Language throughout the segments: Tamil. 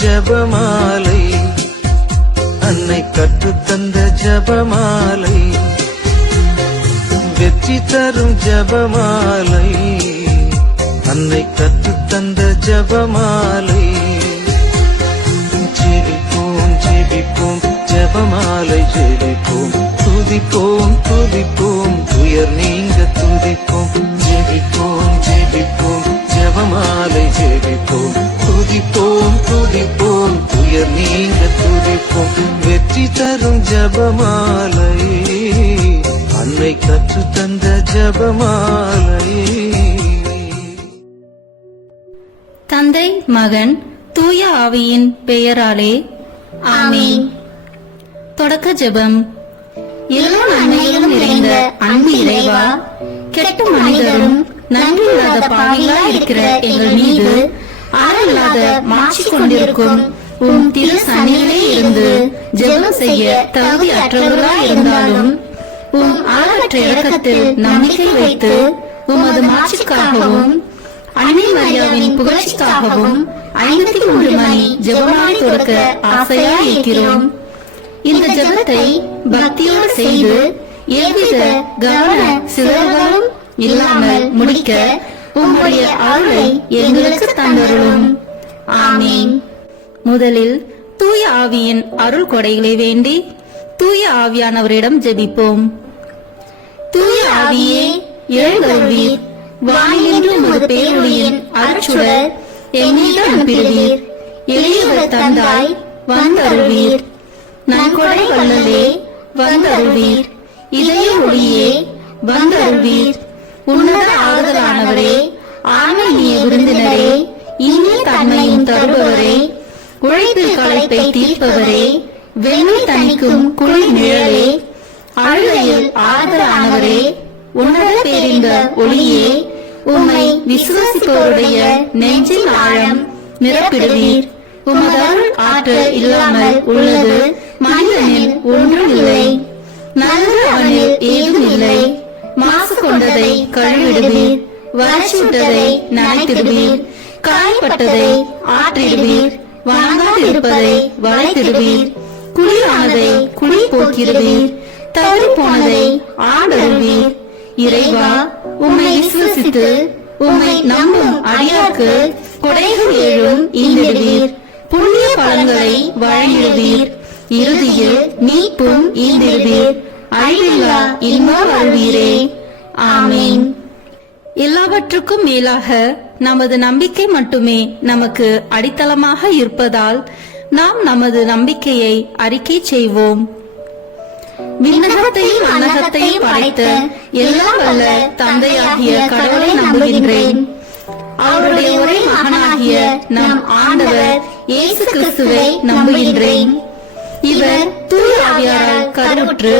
ஜபமாலை, அன்னை கற்றுத்தந்த ஜபமாலை, வெற்றி தரும் ஜபமாலை, அன்னை கற்றுத்தந்த ஜபமாலை. ஜெபிப்போம் ஜெபிப்போம் ஜபமாலை ஜெபிப்போம், துதிப்போம் துதிப்போம் துயர் நீங்க துதிப்போம். ஜெபிப்போம் ஜெபிப்போம் ஜபமாலை ஜெபிப்போம், துதிப்போம் துதிப்போம் துயர் நீங்க துதிப்போம். வெற்றி தரும் ஜபமாலை, அன்னை கற்றுத்தந்த ஜபமாலை. தந்தை மகன் தூய ஆவியின் பெயராலே ஆமீன். தொடக்க ஜெபம். எல்லா நன்மையிலும் நிறைந்த அன்பு இறைவா, கெட்ட மனிதரும் நன்றியில்லாத பாவிகளா இருக்கிற எங்கள் மீது ஆளில்லாத மாற்றி கொண்டிருக்கும் உம் திரு சன்னிதிலே இருந்து ஜெபம் செய்ய தகுதி அற்றவர்களா இருந்தாலும் உம் ஆளற்ற இரக்கத்தில் நம்பிக்கை வைத்து உமது மாட்சிக்காகவும் அன்னை மரியாவின் புகழ்ச்சிக்காகவும் 53 மணி ஜெபமாலை தொடுக்க ஆசையா இருக்கிறோம். இந்த ஜெபத்தை பக்தியோடு செய்து எவ்வித கவன சிதறல்களும் இல்லாமல் முடிக்க உம்முடைய அருளை எங்களுக்கு தந்தருளும். ஆமீன். முதலில் தூய ஆவியின் அருள் கொடைகளை வேண்டி தூய ஆவியானவரிடம் ஜெபிப்போம். தூய ஆவியே எழுந்தருள்வீர், வானின்று உமது பேரொளியின் அருட்சுடர் எம்மீது அனுப்பிடுவீர். எளியவர் தந்தாய் வந்தருள்வீர், நன்கொடை வல்லலே வந்தருள்வீர். இதய ஒளியே வந்தருள்வீர். உன்னத ஆறுதலானவரே, ஆன்மீக விருந்தினரே, இனிய தன்மையும் தருபவரே, உழைப்பில் களைப்பை தீர்ப்பவரே, வெண்ணை தணிக்கும் குளிர் நிழலே, அழுகையில் ஆறுதலானவரே, உன்னத பேரின்ப ஒளியே, உம்மை விசுவாசிப்பவருடைய நெஞ்சின் ஆழம் நிரப்பிடுவீர். உமது அருள் ஆற்றல் இல்லாமல் உள்ளது மனிதனில் ஒன்றும் இல்லை. நல்லது அவனில் ஏதும் இல்லை. மாசு கொண்டதை கழுவிடுவீர், வறட்சிவிட்டதை நனைத்திடுவீர், காயப்பட்டதை ஆற்றிடுவீர், வாங்காதிருப்பதை வளைத்திடுவீர், குளிரானதை குளி போக்கிடுவீர், தவறி போனதை ஆண்டருள்வீர். இறைவா, உம்மை விசுவசித்து உம்மை நம்பும் அடியார்க்கு கொடைகள் ஏழும் ஈந்திடுவீர், புண்ணிய பலன்களை வழங்கிடுவீர், இறுதியில் மீட்பும் ஈந்திடுவீர், அழிவில்லா இன்பம் அருள்வீரே. ஆமீன். எல்லாவற்றுக்கும் மேலாக நமது நம்பிக்கை மட்டுமே நமக்கு அடித்தளமாக இருப்பதால் நாம் நமது நம்பிக்கையை அறிக்கை செய்வோம். விண்ணகத்தையும் அன்னகத்தையும் படைத்த எல்லாம் வல்ல தந்தையாகிய கடவுளை நம்புகின்றேன். அவருடைய ஒரே மகனாகிய நம் ஆண்டவர் இயேசு கிறிஸ்துவை நம்புகின்றேன். இவர் தூய ஆவியாரால் கருவுற்று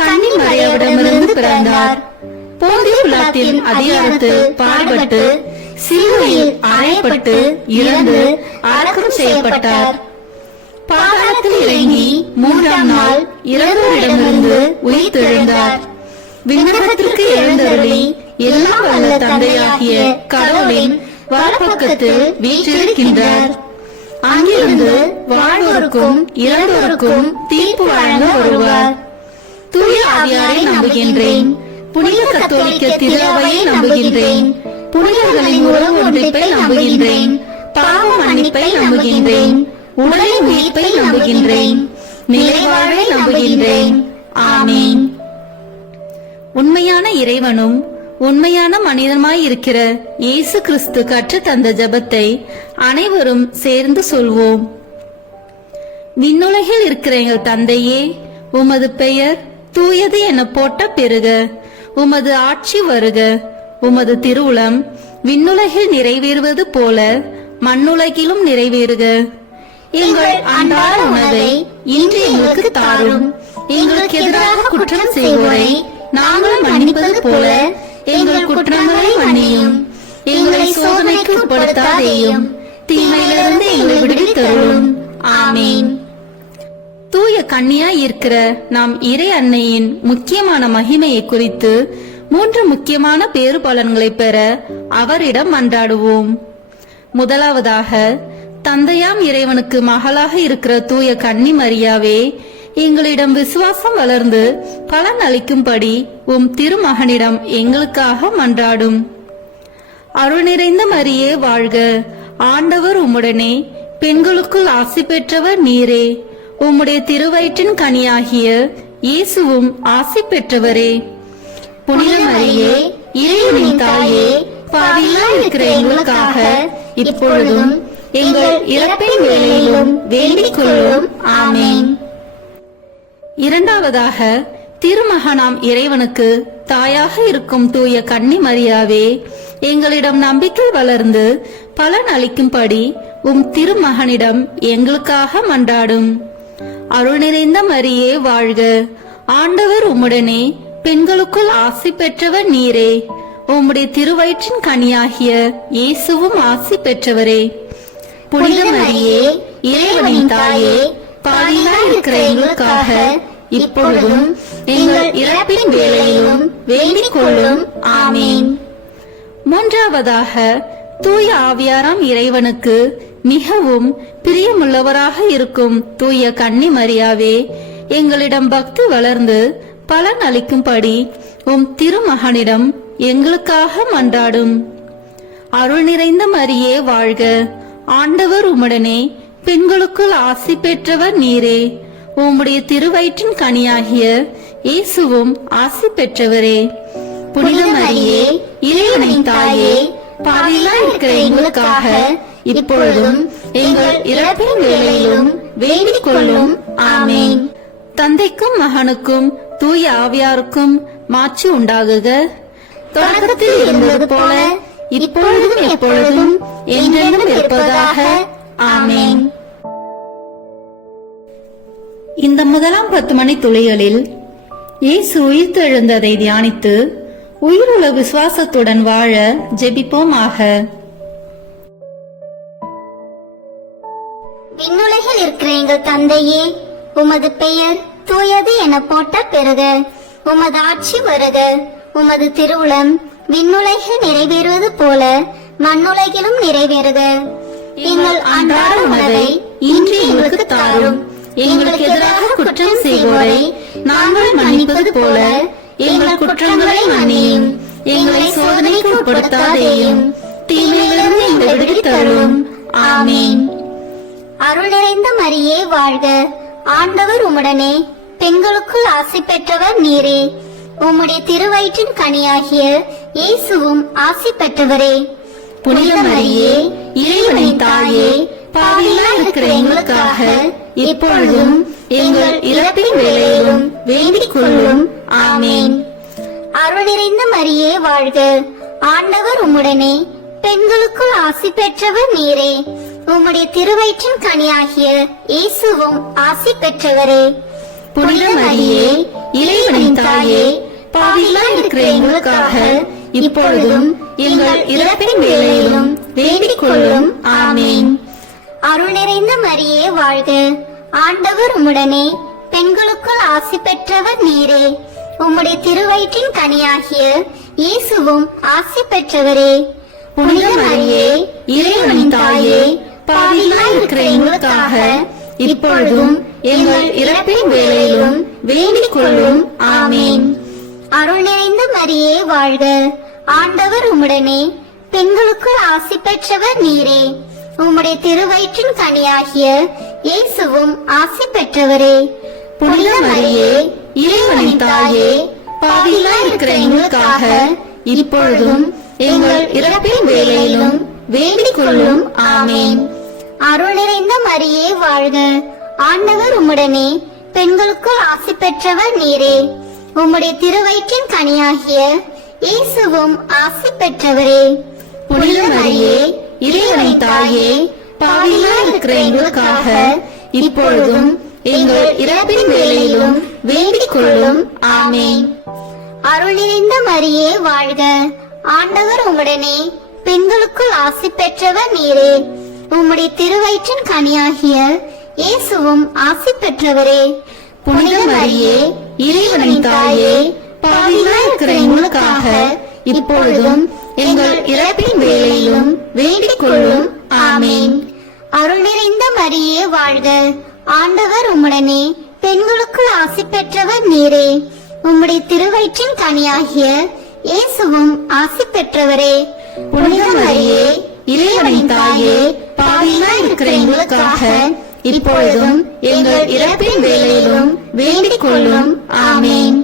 கன்னி மரியாவிடமிருந்து பிறந்தார். போந்திய பிலாத்தின் அதிகாரத்தில் பாடுபட்டு சிலுவையில் அறையப்பட்டு இறந்து அடக்கம் செய்யப்பட்டார். பாதாளத்தில் இறங்கி 3ஆம் நாள் இறந்தோரிடமிருந்து உயிர்த்தெழுந்தார். விண்ணகத்திற்கு எழுந்தருளி எல்லாம் வல்ல தந்தையாகிய கடவுளின் வலப்பக்கத்தில் வீற்றிருக்கின்றார். அங்கிருந்து வாழ்வோருக்கும் இறந்தோருக்கும் தீர்ப்பு வழங்க வருவார். தூய ஆவியாரை நம்புகின்றேன். புனித கத்தோலிக்க திருஅவையை நம்புகின்றேன். புனிதர்களின் உறவு ஒன்றிப்பை நம்புகின்றேன். பாவ மன்னிப்பை நம்புகின்றேன். உடலின் உயிர்ப்பை நம்புகின்றேன். நிலைவாழ்வை நம்புகின்றேன். ஆமீன். உண்மையான இறைவனும் உண்மையான மனிதமாய் இருக்கிற இயேசு கிறிஸ்து கற்று தந்த ஜெபத்தை அனைவரும் சேர்ந்து சொல்வோம். விண்ணுலகில் இருக்கிற எங்கள் தந்தையே, உமது பெயர் தூயது என போட்ட பெருக. உமது ஆட்சி வருக. உமது திருவுளம் விண்ணுலகில் நிறைவேறுவது போல மண்ணுலகிலும் நிறைவேறுக. எங்கள் அன்றாட உணவை இன்று எங்களுக்கு தாரும். எங்களுக்கு எதிராக குற்றம் செய்வோரை நாங்கள் மன்னிப்பது போல எங்கள் குற்றங்களை மன்னியும். எங்களை சோதனைக்கு உட்படுத்தாதேயும், தீமையிலிருந்து எங்களை விடுவித்தருளும். ஆமீன். தூய கன்னியாய் இருக்கிற நாம் இறை அன்னையின் முக்கியமான மகிமையை குறித்து 3 முக்கியமான பேறு பலன்களை பெற அவரிடம் மன்றாடுவோம். முதலாவதாக, தந்தையாம் இறைவனுக்கு மகளாக இருக்கிற தூய கன்னி மரியாவே, எங்களிடம் விசுவாசம் வளர்ந்து பலன் அளிக்கும்படி உம் திருமகனிடம் எங்களுக்காக மன்றாடும். அருள் நிறைந்த மரியே வாழ்க, ஆண்டவர் உம்முடனே, பெண்களுக்குள் ஆசி பெற்றவர் நீரே. உம்முடைய திருவயிற்றின் கனியாகிய இயேசுவும் ஆசி பெற்றவரே. புனித மரியே, இறைவனின் தாயே, பாவிகளாய் இருக்கிற எங்களுக்காக இப்பொழுதும் எங்கள் இறப்பின் வேளையிலும் வேண்டிக் கொள்ளும். ஆமென். இரண்டாவதாக, திருமகனாம் இறைவனுக்கு தாயாக இருக்கும் தூய கன்னி மரியாவே, எங்களிடம் நம்பிக்கை வளர்ந்து பலன் அளிக்கும்படி உம் திருமகனிடம் எங்களுக்காக மன்றாடும். அருள் நிறைந்த மரியே வாழ்க, ஆண்டவர் உம்முடனே, பெண்களுக்குள் ஆசி பெற்றவர் நீரே. உம்முடைய திருவயிற்றின் கனியாகிய இயேசுவும் ஆசி பெற்றவரே. புனித மரியே, இறைவனின் தாயே, பாவிகளாய் இருக்கிற எங்களுக்காக இப்பொழுதும் எங்கள் இறப்பின் வேளையிலும் வேண்டிக் கொள்ளும். ஆமென். மூன்றாவதாக, தூய ஆவியாராம் இறைவனுக்கு மிகவும் பிரியமுள்ளவராக இருக்கும் தூய கன்னி மரியாவே, எங்களிடம் பக்தி வளர்ந்து பலன் அளிக்கும்படி உம் திருமகனிடம் எங்களுக்காக மன்றாடும். அருள் நிறைந்த மரியே வாழ்க, ஆண்டவர் உம்முடனே, பெண்களுக்குள் ஆசி பெற்றவர் நீரே. உம்முடைய திருவயிற்றின் கனியாகிய இயேசுவும் ஆசி பெற்றவரே. புனித மரியே, இறைவனின் தாயே, பாவிகளாய் இருக்கிற எங்களுக்காக இப்பொழுதும் எங்கள் இறப்பின் வேளையிலும் வேண்டிக் கொள்ளும். ஆமென். தந்தைக்கும் மகனுக்கும் தூய ஆவியாருக்கும் மாட்சி உண்டாகுக. தொடக்கத்தில் இருந்தது போல இப்பொழுதும் எப்பொழுதும் என்றென்றும் இருப்பதாக. ஆமென். இந்த முதலாம் 10 மணி துளிகளில் இயேசு உயிர்த்தெழுந்ததை தியானித்து உயிருள்ள விசுவாசத்துடன் வாழ ஜெபிப்போமாக. விண்ணுலகில் இருக்கிற எங்கள் தந்தையே, உமது பெயர் தூயது என போற்ற பெறுக. உமது ஆட்சி வருக. உமது திருவுளம் விண்ணுலகில் நிறைவேறுவது போல மண்ணுலகிலும் நிறைவேறுக. எங்கள் அன்றாட உணவை இன்று எங்களுக்கு தாரும். எங்களுக்கு எதிராக குற்றம் செய்வோரை நாங்கள் மன்னிப்பது போல எங்கள் குற்றங்களை மன்னியும். எங்களை சோதனைக்கு உட்படுத்தாதேயும், தீமையிலிருந்து எங்களை விடுவித்தருளும். ஆமென். அருள் நிறைந்த மரியே வாழ்க, ஆண்டவர் உம்முடனே, பெண்களுக்குள் ஆசி பெற்றவர் நீரே. உம்முடைய திருவயிற்றின் கனியாகிய இயேசுவும் ஆசி பெற்றவரே. புனித மரியே, இறைவனின் தாயே, பாவிகளாய் இருக்கிற எங்களுக்காக இப்பொழுதும் எங்கள் இறப்பின் வேளையிலும் வேண்டிக் கொள்ளும். ஆமென். அருள் நிறைந்த மரியே வாழ்க, ஆண்டவர் உம்முடனே, பெண்களுக்குள் ஆசி பெற்றவர் நீரே. உம்முடைய திருவயிற்றின் கனியாகிய இயேசுவும் ஆசி பெற்றவரே. புனித மரியே, இறைவனின் தாயே, பாவிகளாய் இருக்கிற எங்களுக்காக இப்பொழுதும் எங்கள் இறப்பின் வேளையிலும் வேண்டிக் கொள்ளும். ஆமென். அருள் நிறைந்த மரியே வாழ்க, ஆண்டவர் உம்முடனே, பெண்களுக்குள் ஆசி பெற்றவர் நீரே. உம்முடைய திருவயிற்றின் கனியாகிய இயேசுவும் ஆசி பெற்றவரே. புனித மரியே, இறைவனின் தாயே, பாவிகளாய் இருக்கிற எங்களுக்காக இப்பொழுதும் எங்கள் இறப்பின் வேளையிலும் வேண்டிக் கொள்ளும். ஆமென். அருள் நிறைந்த மரியே வாழ்க, ஆண்டவர் உம்முடனே, பெண்களுக்குள் ஆசி பெற்றவர் நீரே. உம்முடைய திருவயிற்றின் கனியாகிய இயேசுவும் ஆசி பெற்றவரே. புனித மரியே, இறைவனின் தாயே, பாவிகளாய் இருக்கிற எங்களுக்காக இப்பொழுதும் எங்கள் இறப்பின் வேளையிலும் வேண்டிக் கொள்ளும். ஆமென். அருள் நிறைந்த மரியே வாழ்க, ஆண்டவர் உம்முடனே, பெண்களுக்குள் ஆசி பெற்றவர் நீரே. உம்முடைய திருவயிற்றின் கனியாகிய இயேசுவும் ஆசி பெற்றவரே. புனித மரியே, இறைவனின் தாயே, பாவிகளாய் இருக்கிற எங்களுக்காக இப்பொழுதும் எங்கள் இறப்பின் வேளையிலும் வேண்டிக் கொள்ளும். ஆமென். அருள் நிறைந்த மரியே வாழ்க, ஆண்டவர் உம்முடனே, பெண்களுக்குள் ஆசி பெற்றவர் நீரே. உம்முடைய திருவயிற்றின் கனியாகிய இயேசுவும் ஆசி பெற்றவரே. புனித மரியே, இறைவனின் தாயே, பாவிகளாய் இருக்கிற எங்களுக்காக இப்பொழுதும் எங்கள் இறப்பின் வேளையிலும் வேண்டிக் கொள்ளும். ஆமென். அருள் நிறைந்த மரியே வாழ்க, ஆண்டவர் உம்முடனே, பெண்களுக்குள் ஆசி பெற்றவர் நீரே. உம்முடைய திருவயிற்றின் கனியாகிய இயேசுவும் ஆசி பெற்றவரே. புனித மரியே, இறைவனின் தாயே, பாவிகளாய் இருக்கிற எங்களுக்காக இப்பொழுதும் எங்கள் இறப்பின் வேளையிலும் வேண்டிக் கொள்ளும். ஆமேன்.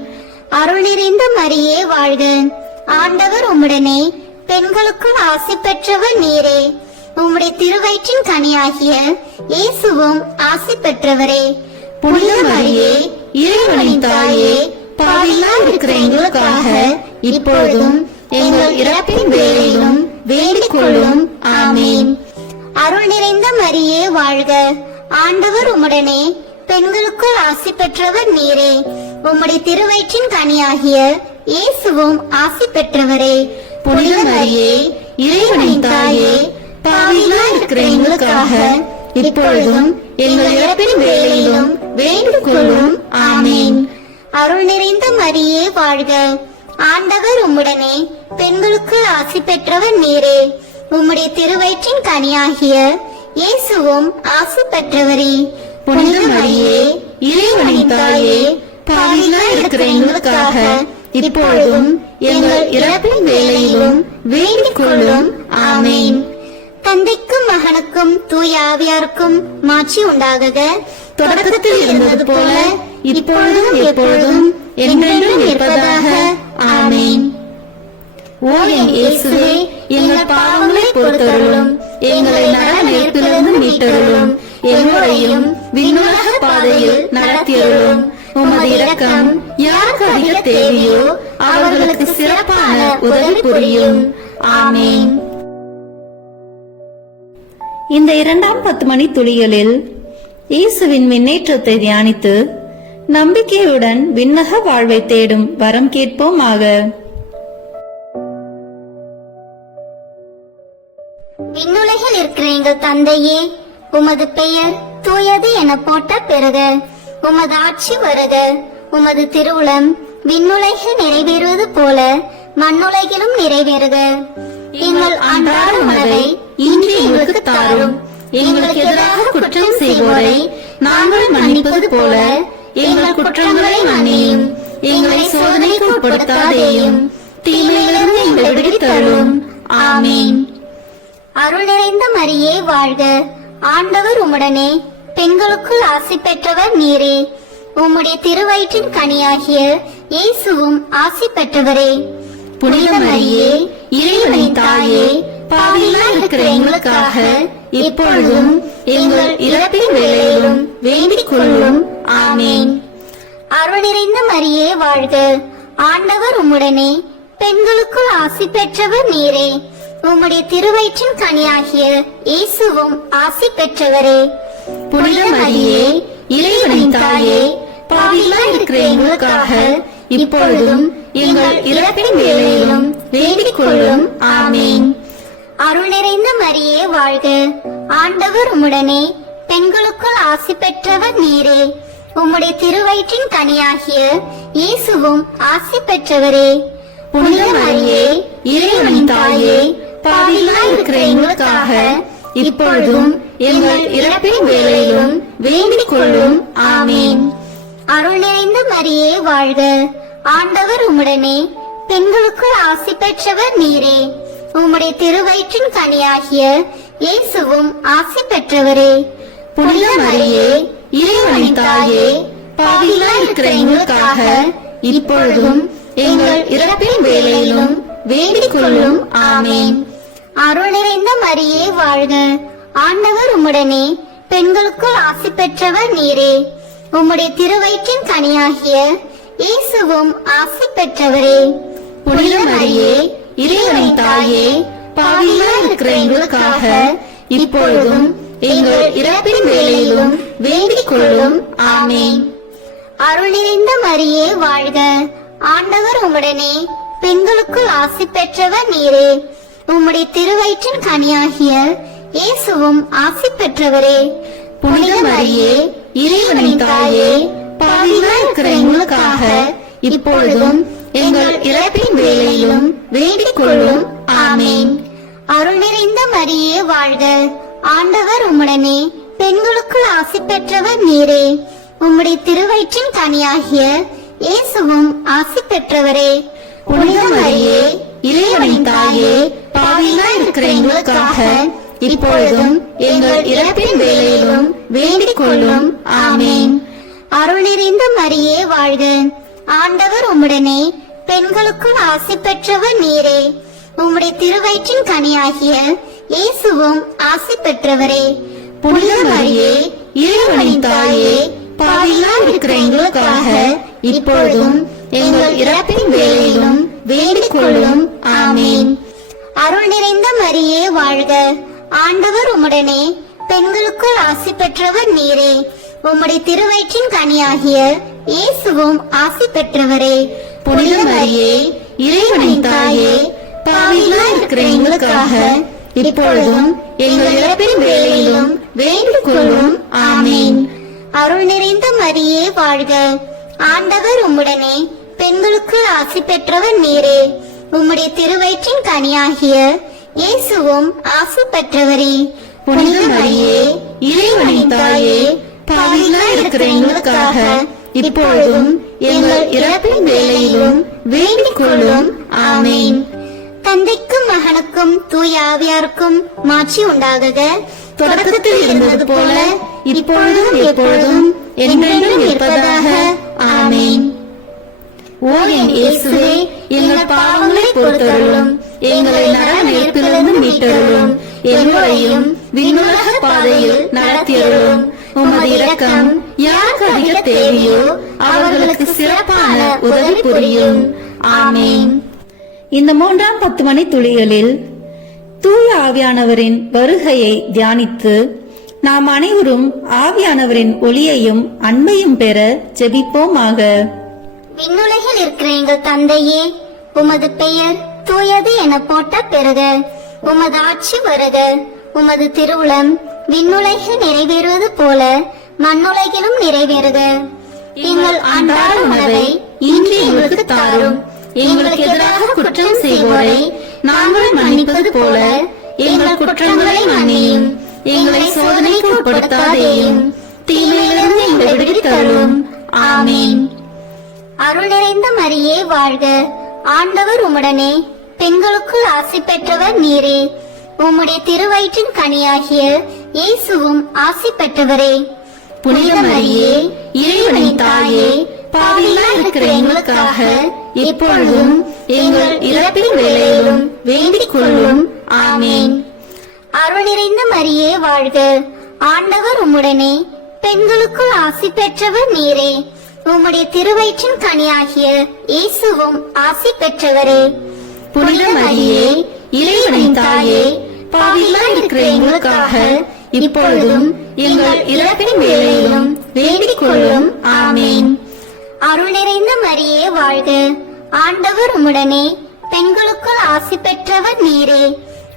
அருள் நிறைந்த மரியே வாழ்க, ஆண்டவர் உம்முடனே, பெண்களுக்குள் ஆசி பெற்றவர் நீரே. உம்முடைய திருவயிற்றின் கனியாகிய இயேசுவும் ஆசி பெற்றவரே. புனித மரியே, இறைவனின் தாயே, பாவிகளாய் இருக்கிற எங்களுக்காக இப்பொழுதும் எங்கள் இறப்பின் வேளையிலும் வேண்டிக் கொள்ளும். ஆமேன். அருள் நிறைந்த மரியே வாழ்க, ஆண்டவர் உம்முடனே, பெண்களுக்குள் ஆசி பெற்றவர் நீரே. உம்முடைய திருவயிற்றின் கனியாகிய இயேசுவும் ஆசி பெற்றவரே. புனித மரியே, இறைவனின் தாயே, பாவிகளாய் இருக்கிற எங்களுக்காக இப்பொழுதும் எங்கள் இறப்பின் வேளையிலும் வேண்டிக் கொள்ளும். ஆமேன். அருள் நிறைந்த மரியே வாழ்க, ஆண்டவர் உம்முடனே, பெண்களுக்குள் ஆசி பெற்றவர் நீரே. உம்முடைய திருவயிற்றின் கனியாகிய இயேசுவும் ஆசி பெற்றவரே. புனித மரியே, இறைவனின் தாயே, பாவிகளாய் இருக்கிற எங்களுக்காக இப்பொழுதும் எங்கள் இறப்பின் வேளையிலும் வேண்டிக் கொள்ளும். ஆமேன். தந்தைக்கும் மகனுக்கும் தூய ஆவியாருக்கும் மாட்சி உண்டாகுக. தொடக்கத்தில் இருந்தது போல இப்பொழுதும் எப்பொழுதும் என்றென்றும் இருப்பதாக. ஆமேன். ஓ என் இயேசுவே, எங்கள் பாவங்களை பொறுத்தருளும், எங்களை நரக நெருப்பிலிருந்து மீட்டருளும், எங்களையும் விண்ணுலக பாதையில் நடத்தியருளும். உமது இரக்கம் யாருக்கு அதிக தேவையோ அவர்களுக்கு சிறப்பான உதவி புரியும். ஆமேன். இந்த 2ஆம் 10 மணி துளிகளில் இயேசுவின் முன்னேற்றத்தை தியானித்து நம்பிக்கையுடன் விண்ணக வாழ்வை தேடும் வரம் கேட்போமாக. விண்ணுலகில் இருக்கிற எங்கள் தந்தையே, உமது பெயர் தூயது என போற்ற பெறுக. உமது ஆட்சி வருக. உமது திருவுளம் விண்ணுலகில் நிறைவேறுவது போல மண்ணுலகிலும் நிறைவேறுக. எங்கள் அன்றாட உணவை இன்று எங்களுக்கு தாரும். எங்களுக்கு எதிராக குற்றம் செய்வோரை நாங்கள் மன்னிப்பது போல எங்கள் குற்றங்களை மன்னியும். எங்களை சோதனைக்கு உட்படுத்தாதேயும், தீமையிலிருந்து எங்களை விடுவித்தருளும். ஆமீன். அருள் நிறைந்த மரியே வாழ்க, ஆண்டவர் உம்முடனே, பெண்களுக்குள் ஆசி பெற்றவர் நீரே. உம்முடைய திருவயிற்றின் கனியாகிய இயேசுவும் ஆசி பெற்றவரே. புனித மரியே, இறைவனின் தாயே, பாவிகளாய் இருக்கிற எங்களுக்காக இப்பொழுதும் எங்கள் இறப்பின் வேளையிலும் வேண்டிக் கொள்ளும். ஆமேன். அருள் நிறைந்த மரியே வாழ்க, ஆண்டவர் உம்முடனே, பெண்களுக்குள் ஆசி பெற்றவர் நீரே. உம்முடைய திருவயிற்றின் கனியாகிய இயேசுவும் ஆசி பெற்றவரே. புனித மரியே, இறைவனின் தாயே, பாவிகளாய் இருக்கிற எங்களுக்காக இப்பொழுதும் எங்கள் இறப்பின் வேளையிலும் வேண்டிக் கொள்ளும். ஆமேன். அருள் நிறைந்த மரியே வாழ்க, ஆண்டவர் உம்முடனே, பெண்களுக்குள் ஆசி பெற்றவர் நீரே. உம்முடைய திருவயிற்றின் கனியாகிய இயேசுவும் ஆசி பெற்றவரே. புனித மரியே, இறைவனின் தாயே, பாவிகளாய் இருக்கிற எங்களுக்காக இப்பொழுதும் எங்கள் இறப்பின் வேளையிலும் வேண்டிக் கொள்ளும். ஆமேன். அருள் நிறைந்த மரியே வாழ்க, ஆண்டவர் உம்முடனே, பெண்களுக்குள் ஆசி பெற்றவர் நீரே. உம்முடைய திருவயிற்றின் கனியாகிய இயேசுவும் ஆசி பெற்றவரே. புனித மரியே, இறைவனின் தாயே, பாவிகளாய் இருக்கிற எங்களுக்காக இப்பொழுதும் எங்கள் இறப்பின் வேளையிலும் வேண்டிக் கொள்ளும். ஆமேன். அருள் நிறைந்த மரியே வாழ்க, ஆண்டவர் உம்முடனே, பெண்களுக்குள் ஆசி பெற்றவர் நீரே. உம்முடைய திருவயிற்றின் கனியாகிய இயேசுவும் ஆசி பெற்றவரே. புனித மரியே, இறைவனின் தாயே, பாவிகளாய் இருக்கிற எங்களுக்காக இப்பொழுதும் எங்கள் இறப்பின் வேளையிலும் வேண்டிக் கொள்ளும். ஆமேன். அருள் நிறைந்த மரியே வாழ்க, ஆண்டவர் உம்முடனே, பெண்களுக்குள் ஆசி பெற்றவர் நீரே. உம்முடைய திருவயிற்றின் கனியாகிய இயேசுவும் ஆசி பெற்றவரே. புனித மரியே, இறைவனின் தாயே, பாவிகளாய் இருக்கிற எங்களுக்காக இப்பொழுதும் எங்கள் இறப்பின் வேளையிலும் வேண்டிக் கொள்ளும். ஆமேன். அருள் நிறைந்த மரியே வாழ்க, ஆண்டவர் உம்முடனே பெண்களுக்குள் ஆசி பெற்றவர் நீரே. உம்முடைய திருவயிற்றின் கனியாகிய இயேசுவும் ஆசி பெற்றவரே. புனித மரியே, இறைவனின் தாயே, பாவிகளாய் இருக்கிற எங்களுக்காக இப்பொழுதும் எங்கள் இறப்பின் வேளையிலும் வேண்டிக் கொள்ளும். ஆமேன். அருள் நிறைந்த மரியே வாழ்க. ஆண்டவர் உம்முடனே பெண்களுக்குள் ஆசி பெற்றவர் நீரே. உம்முடைய திருவயிற்றின் கனியாகிய இயேசுவும் ஆசி பெற்றவரே. புனித மரியே, இறைவனின் தாயே, பாவிகளாய் இருக்கிற எங்களுக்காக இப்பொழுதும் எங்கள் இறப்பின் வேளையிலும் வேண்டிக் கொள்ளும். ஆமேன். அருள் நிறைந்த மரியே வாழ்க. ஆண்டவர் உம்முடனே பெண்களுக்குள் ஆசி பெற்றவர் நீரே. உம்முடைய திருவயிற்றின் கனியாகிய இயேசுவும் ஆசி பெற்றவரே. புனித மரியே, இறைவனின் தாயே, பாவிகளாய் இருக்கிற எங்களுக்காக இப்பொழுதும் எங்கள் இறப்பின் வேளையிலும் வேண்டிக் கொள்ளும். ஆமேன். அருள் நிறைந்த மரியே வாழ்க. ஆண்டவர் உம்முடனே பெண்களுக்குள் ஆசி பெற்றவர் நீரே. உம்முடைய திருவயிற்றின் கனியாகிய இயேசுவும் ஆசி பெற்றவரே. புனித மரியே, இறைவனின் தாயே, பாவிகளாய் இருக்கிற எங்களுக்காக இப்பொழுதும் எங்கள் இறப்பின் வேளையிலும் வேண்டிக் கொள்ளும். ஆமேன். தந்தைக்கும் மகனுக்கும் தூய ஆவியாருக்கும் மாட்சி உண்டாகுக. தொடக்கத்தில் இருந்தது போல இப்பொழுதும் எப்பொழுதும் என்றென்றும் இருப்பதாக. ஆமேன். ஓ என் இயேசுவே, எங்கள் பாவங்களை பொறுத்தருளும், எங்களை நரக நெருப்பிலிருந்து மீட்டருளும், எங்களையும் விண்ணுலக பாதையில் நடத்தியருளும். உமது இரக்கம் யாருக்கு அதிக தேவையோ அவர்களுக்கு சிறப்பான உதவி புரியும். ஆமேன். இந்த 3ஆம் 10 மணி துளிகளில் தூய ஆவியானவரின் வருகையை தியானித்து நாம் அனைவரும் ஆவியானவரின் ஒளியையும் அன்பையும் பெற ஜெபிப்போமாக. விண்ணுலகில் இருக்கிற எங்கள் தந்தையே, உமது பெயர் தூயது என போட்ட பெறுக. உமது ஆட்சி வருக. உமது திருவுளம் விண்ணுலகில் நிறைவேறுவது போல மண்ணுலகிலும் நிறைவேறுக. எங்கள் அன்றாட உணவை இன்று எங்களுக்கு தாரும். எங்களுக்கு எதிராக குற்றம் செய்வோரை நாங்கள் மன்னிப்பது போல எங்கள் குற்றங்களை மன்னியும். எங்களை சோதனைக்கு உட்படுத்தாதேயும், தீமையிலிருந்து எங்களை விடுவித்தருளும். ஆமேன். அருள் நிறைந்த மரியே வாழ்க. ஆண்டவர் உம்முடனே பெண்களுக்குள் ஆசி பெற்றவர் நீரே. உம்முடைய திருவயிற்றின் கனியாகிய இயேசுவும் ஆசி பெற்றவரே. புனித மரியே, இறைவனின் தாயே, பாவிகளாய் இருக்கிற எங்களுக்காக இப்பொழுதும் எங்கள் இறப்பின் வேளையிலும் வேண்டிக் கொள்ளும். ஆமேன். அருள் நிறைந்த மரியே வாழ்க. ஆண்டவர் உம்முடனே பெண்களுக்குள் ஆசி பெற்றவர் நீரே. உம்முடைய திருவயிற்றின் கனியாகிய இயேசுவும் ஆசி பெற்றவரே. புனித மரியே, இறைவனின் தாயே, பாவிகளாய் இருக்கிற எங்களுக்காக இப்பொழுதும் எங்கள் இறப்பின் வேளையிலும் வேண்டிக் கொள்ளும். ஆமேன். அருள் நிறைந்த மரியே வாழ்க. ஆண்டவர் உம்முடனே பெண்களுக்குள் ஆசி பெற்றவர் நீரே.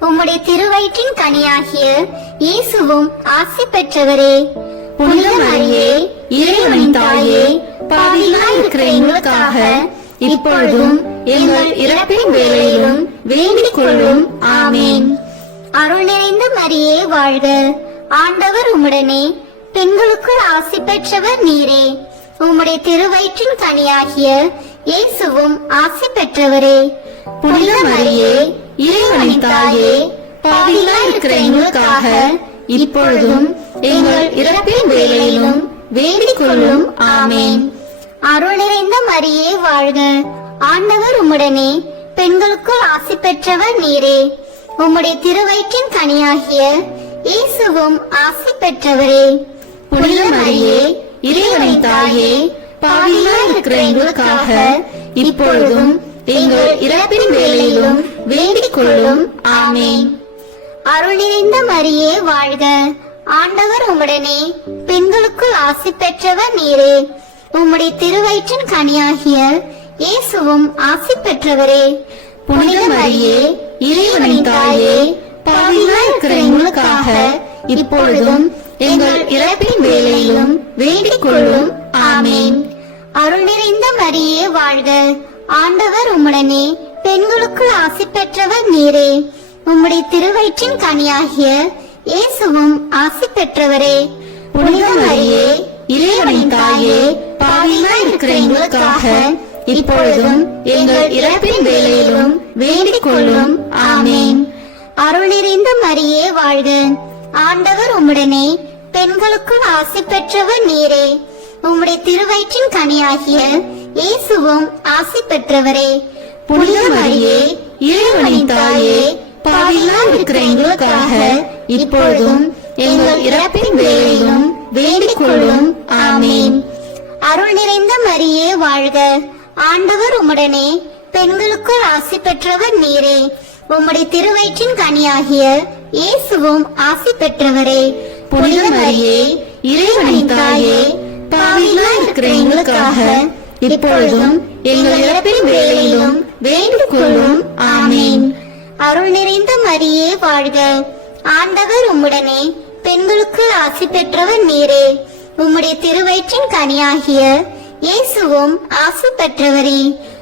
உம்முடைய திருவயிற்றின் கனியாகிய இயேசுவும் ஆசி பெற்றவரே. புனித மரியே, இறைவனின் தாயே, பாவிகளாய் இருக்கிற எங்களுக்காக இப்பொழுதும் எங்கள் இறப்பின் வேளையிலும் வேண்டிக் கொள்ளும். ஆமேன். அருள் நிறைந்த மரியே வாழ்க. ஆண்டவர் உம்முடனே பெண்களுக்குள் ஆசி பெற்றவர் நீரே. உம்முடைய திருவயிற்றின் கனியாகிய இயேசுவும் ஆசி பெற்றவரே. புனித மரியே, இறைவனின் தாயே, பாவிகளாய் இருக்கிற எங்களுக்காக இப்பொழுதும் எங்கள் இறப்பின் வேளையிலும் வேண்டிக் கொள்ளும். ஆமேன். அருள் நிறைந்த மரியே வாழ்க. ஆண்டவர் உம்முடனே பெண்களுக்குள் ஆசி பெற்றவர் நீரே. உம்முடைய திருவயிற்றின் கனியாகிய இயேசுவும் ஆசி பெற்றவரே. புனித மரியே, இறைவனின் தாயே, பாவிகளாய் இருக்கிற எங்களுக்காக இப்பொழுதும் எங்கள் இறப்பின் வேளையிலும் வேண்டிக் கொள்ளும். ஆமேன். அருள் நிறைந்த மரியே வாழ்க. ஆண்டவர் உம்முடனே பெண்களுக்குள் ஆசி பெற்றவர் நீரே. உம்முடைய திருவயிற்றின் கனியாகிய இயேசுவும் ஆசி பெற்றவரே. புனித மரியே, இறைவனின் தாயே, பாவிகளாய் இருக்கிற எங்களுக்காக இப்பொழுதும் எங்கள் இறப்பின் வேளையிலும் வேண்டிக் கொள்ளும். ஆமேன். அருள் நிறைந்த மரியே வாழ்க. ஆண்டவர் உம்முடனே பெண்களுக்குள் ஆசி பெற்றவர் நீரே. உம்முடைய திருவயிற்றின் கனியாகிய இயேசுவும் ஆசி பெற்றவரே. புனித மரியே, இறைவனின் தாயே, பாவிகளாய் இருக்கிற எங்களுக்காக இப்பொழுதும் எங்கள் இறப்பின் வேளையிலும் வேண்டிக் கொள்ளும். ஆமென். அருள் நிறைந்த மரியே வாழ்க. ஆண்டவர் உம்முடனே, பெண்களுக்குள் ஆசி பெற்றவர் நீரே. உம்முடைய திருவயிற்றின் கனியாகிய இயேசுவும் ஆசி பெற்றவரே. புனித மரியே, இறைவனின் தாயே, பாவிகளாய் இருக்கிற எங்களுக்காக இப்பொழுதும் எங்கள் இறப்பின் வேளையிலும் வேண்டிக் கொள்ளும். ஆமென். அருள் நிறைந்த மரியே வாழ்க. ஆண்டவர் உம்முடனே, பெண்களுக்குள் ஆசி பெற்றவர் நீரே. உம்முடைய திருவயிற்றின் கனியாகிய இயேசுவும் ஆசி பெற்றவரே. புனித மரியே, இறைவனின் தாயே, பாவிகளாய் இருக்கிற எங்களுக்காக இப்பொழுதும் எங்கள் இறப்பின் வேளையிலும் வேண்டிக் கொள்ளும். ஆமென். அருள் நிறைந்த மரியே வாழ்க. ஆண்டவர் உம்முடனே, பெண்களுக்குள் ஆசி பெற்றவர் நீரே. உம்முடைய திருவயிற்றின் கனியாகிய இயேசுவும் ஆசி பெற்றவரே.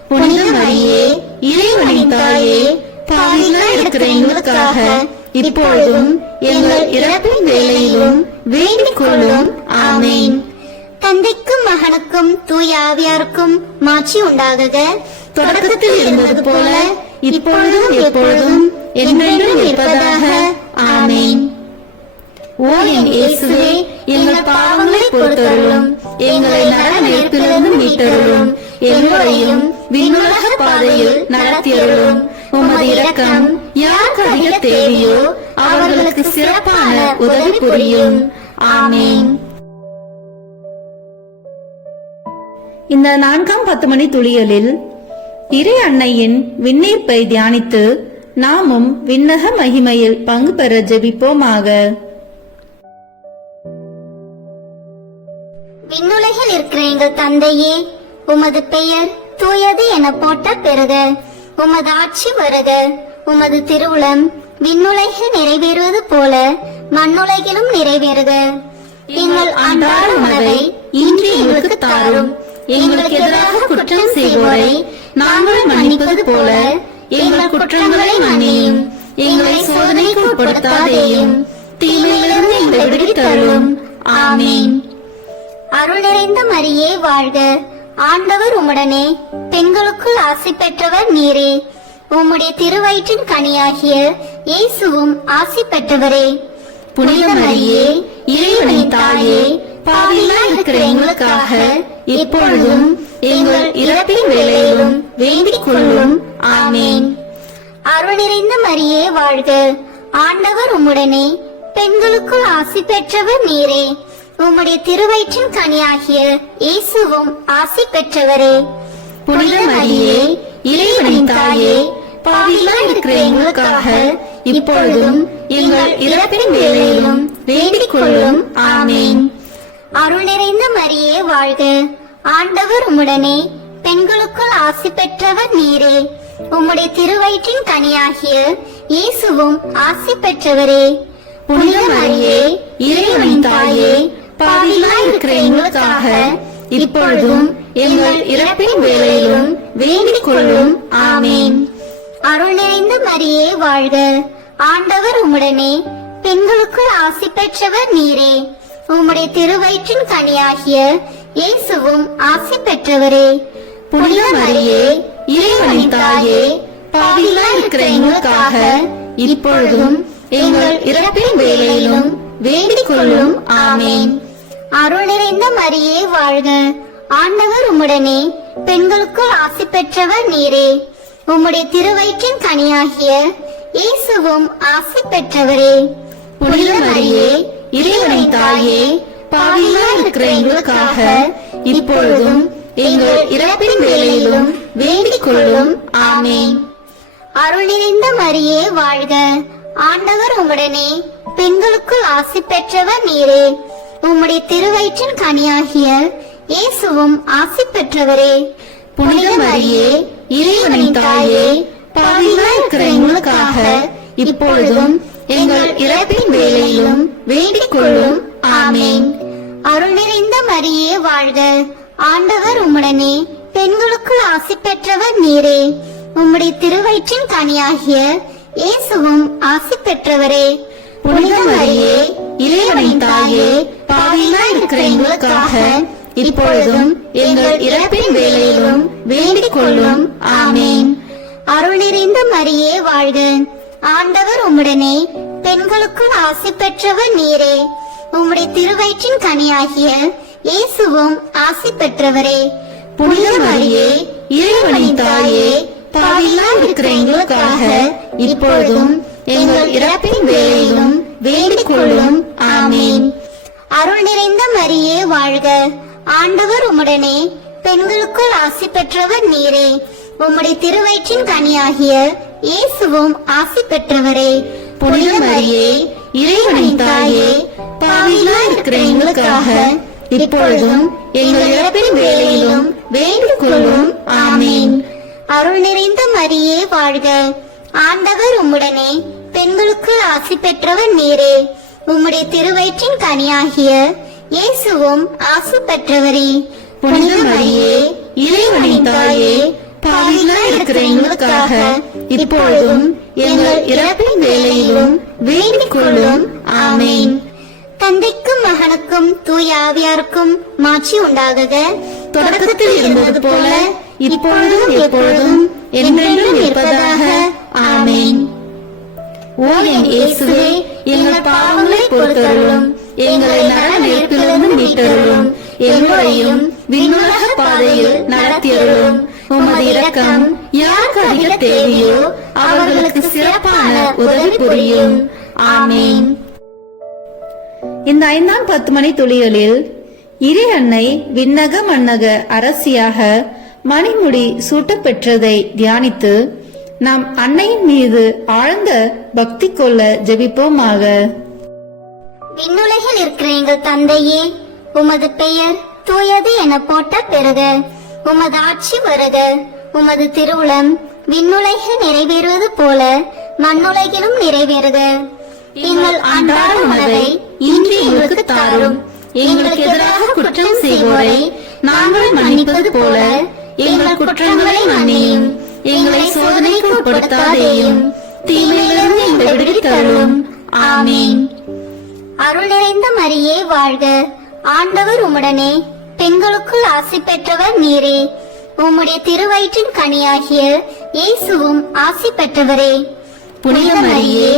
புனித மரியே, இறைவனின் தாயே, பாவிகளாய் இருக்கிற எங்களுக்காக இப்பொழுதும் எங்கள் இறப்பின் வேளையிலும் வேண்டிக் கொள்ளும். ஆமென். தந்தைக்கும் மகனுக்கும் தூய ஆவியாருக்கும் மாட்சி உண்டாகுக. தொடக்கத்தில் இருந்தது போல இப்பொழுதும் எப்பொழுதும் என்றென்றும் இருப்பதாக. ஆமென். ஓ என் இயேசுவே, எங்கள் பாவங்களை பொறுத்தருளும், எங்களை நரக நெருப்பிலிருந்து மீட்டருளும், எங்களையும் விண்ணுலக பாதையில் நடத்தியருளும். உமது இரக்கம் யாருக்கு அதிக தேவையோ அவர்களுக்கு சிறப்பான உதவி புரியும். ஆமென். இந்த 4ஆம் 10 மணி துளிகளில் இறை அன்னையின் விண்ணேற்பை தியானித்து நாமும் விண்ணக மகிமையில் பங்கு பெற ஜெபிப்போமாக. விண்ணுலகில் இருக்கிற எங்கள் தந்தையே, உமது பெயர் தூயது என போற்ற பெறுக. உமது ஆட்சி வருக. உமது திருவுளம் விண்ணுலகில் நிறைவேறுவது போல மண்ணுலகிலும் நிறைவேறுக. எங்கள் அன்றாட உணவை இன்று எங்களுக்கு தாரும். எங்களுக்கு எதிராக குற்றம் செய்வோரை நாங்கள் மன்னிப்பது போல எங்கள் குற்றங்களை மன்னியும். எங்களை சோதனைக்கு உட்படுத்தாதேயும், தீமையிலிருந்து எங்களை விடுவித்தருளும். ஆமென். அருள் நிறைந்த மரியே வாழ்க. ஆண்டவர் உம்முடனே, பெண்களுக்குள் ஆசி பெற்றவர் நீரே. உம்முடைய திருவயிற்றின் கனியாகிய இயேசுவும் ஆசி பெற்றவரே. புனித மரியே, இறைவனின் தாயே, பாவிகளாய் இருக்கிற எங்களுக்காக இப்பொழுதும் எங்கள் இறப்பின் வேளையிலும் வேண்டிக் கொள்ளும். ஆமென். அருள் நிறைந்த மரியே வாழ்க. ஆண்டவர் உம்முடனே, பெண்களுக்குள் ஆசி பெற்றவர் நீரே. உம்முடைய திருவயிற்றின் கனியாகிய இயேசுவும் ஆசி பெற்றவரே. புனித மரியே, இறைவனின் தாயே, பாவிகளாய் இருக்கிற எங்களுக்காக இப்பொழுதும் எங்கள் இறப்பின் வேளையிலும் வேண்டிக் கொள்ளும். ஆமென். அருள் நிறைந்த மரியே வாழ்க. ஆண்டவர் உம்முடனே, பெண்களுக்குள் ஆசி பெற்றவர் நீரே. உம்முடைய திருவயிற்றின் கனியாகிய இயேசுவும் ஆசி பெற்றவரே. புனித மரியே, இறைவனின் தாயே, பாவிகளாய் இருக்கிற எங்களுக்காக இப்பொழுதும் எங்கள் இறப்பின் வேளையிலும் வேண்டிக் கொள்ளும். ஆமென். அருள் நிறைந்த மரியே வாழ்க. ஆண்டவர் உம்முடனே, பெண்களுக்குள் ஆசி பெற்றவர் நீரே. உம்முடைய திருவயிற்றின் கனியாகிய இயேசுவும் ஆசி பெற்றவரே. புனித மரியே, இறைவனின் தாயே, பாவிகளாய் இருக்கிற எங்களுக்காக இப்பொழுதும் எங்கள் இறப்பின் வேளையிலும் வேண்டிக் கொள்ளும். ஆமென். அருள் நிறைந்த மரியே வாழ்க. ஆண்டவர் உம்முடனே, பெண்களுக்குள் ஆசி பெற்றவர் நீரே. உம்முடைய திருவயிற்றின் கனியாகிய இயேசுவும் ஆசி பெற்றவரே. புனித மரியே, இறைவனின் தாயே, பாவிகளாய் இருக்கிற எங்களுக்காக இப்பொழுதும் எங்கள் இறப்பின் வேளையிலும் வேண்டிக் கொள்ளும். ஆமென். அருள் நிறைந்த மரியே வாழ்க. ஆண்டவர் உம்முடனே, பெண்களுக்குள் ஆசி பெற்றவர் நீரே. உம்முடைய திருவயிற்றின் கனியாகிய இயேசுவும் ஆசி பெற்றவரே. புனித மரியே, இறைவனின் தாயே, பாவிகளாய் இருக்கிற எங்களுக்காக இப்பொழுதும் எங்கள் இறப்பின் வேளையிலும் வேண்டிக் கொள்ளும். ஆமென். அருள் நிறைந்த மரியே வாழ்க. ஆண்டவர் உம்முடனே, பெண்களுக்குள் ஆசி பெற்றவர் நீரே. உம்முடைய திருவயிற்றின் கனியாகிய இயேசுவும் ஆசி பெற்றவரே. புனித மரியே இறைவனின் தாயே பாவிகளாய் இருக்கிற எங்களுக்காக இப்பொழுதும் எங்கள் இறப்பின் வேளையிலும் வேண்டிக் கொள்ளும் ஆமேன். அருள் நிறைந்த மரியே வாழ்க, ஆண்டவர் உம்முடனே, பெண்களுக்குள் ஆசி பெற்றவர் நீரே. உம்முடைய திருவயிற்றின் கனியாகிய இயேசுவும் ஆசி பெற்றவரே. புனித மரியே இறைவனின் தாயே பாவிகளாய் இருக்கிற எங்களுக்காக இப்பொழுதும் எங்கள் இறப்பின் வேளையிலும் வேண்டிக் கொள்ளும் ஆமேன். அருள் நிறைந்த மரியே வாழ்க, ஆண்டவர் உம்முடனே, பெண்களுக்குள் ஆசி பெற்றவர் நீரே. உம்முடைய திருவயிற்றின் கனியாகிய இயேசுவும் ஆசி பெற்றவரே. புனித மரியே இறைவனின் தாயே பாவிகளாய் இருக்கிற எங்களுக்காக இப்பொழுதும் எங்கள் இறப்பின் வேளையிலும் வேண்டிக் கொள்ளும் ஆமேன். அருள் நிறைந்த மரியே வாழ்க, ஆண்டவர் உம்முடனே, பெண்களுக்குள் ஆசி பெற்றவர் நீரே. உம்முடைய திருவயிற்றின் கனியாகிய இயேசுவும் ஆசி பெற்றவரே. புனித மரியே இறைவனின் தாயே பாவிகளாய் இருக்கிற எங்களுக்காக இப்பொழுதும் எங்கள் இறப்பின் வேளையிலும் வேண்டிக் கொள்ளும் ஆமேன். தந்தைக்கும் மகனுக்கும் தூய ஆவியாருக்கும் மாட்சி உண்டாகுக. தொடக்கத்தில் இருந்தது போல இப்பொழுதும் எப்பொழுதும் என்றென்றும் இருப்பதாக ஆமேன். ஓ என் இயேசுவே, எங்கள் பாவங்களை பொறுத்தருளும், எங்களை நரக நெருப்பிலிருந்து மீட்டருளும், எங்களையும் விண்ணுலக பாதையில் நடத்தியருளும். உமது இரக்கம் யாருக்கு அதிக தேவையோ அவர்களுக்கு சிறப்பான உதவி புரியும். ஆமேன். இந்த 5ஆம் 10 மணி துளிகளில் இறை அன்னை விண்ணக மன்னக அரசியாக மணிமுடி சூட்டப் பெற்றதை தியானித்து நாம் அன்னையின் மீது ஆழ்ந்த பக்தி கொள்ள ஜெபிப்போமாக. விண்ணுலகில் இருக்கிற எங்கள் தந்தையே, உமது பெயர் தூயது என போட்ட பெறுக. உமது ஆட்சி வருக. உமது திருவுளம் விண்ணுலகில் நிறைவேறுவது போல மண்ணுலகிலும் நிறைவேறுக. எங்கள் அன்றாட உணவை இன்று எங்களுக்கு தாரும். எங்களுக்கு எதிராக குற்றம் செய்வோரை நாங்கள் மன்னிப்பது போல எங்கள் குற்றங்களை மன்னியும். எங்களை சோதனைக்கு உட்படுத்தாதேயும், தீமையிலிருந்து எங்களை விடுவித்தருளும். ஆமேன். அருள் நிறைந்த மரியே வாழ்க, ஆண்டவர் உம்முடனே, பெண்களுக்குள் ஆசி பெற்றவர் நீரே. உம்முடைய திருவயிற்றின் கனியாகிய இயேசுவும் ஆசி பெற்றவரே. புனித மரியே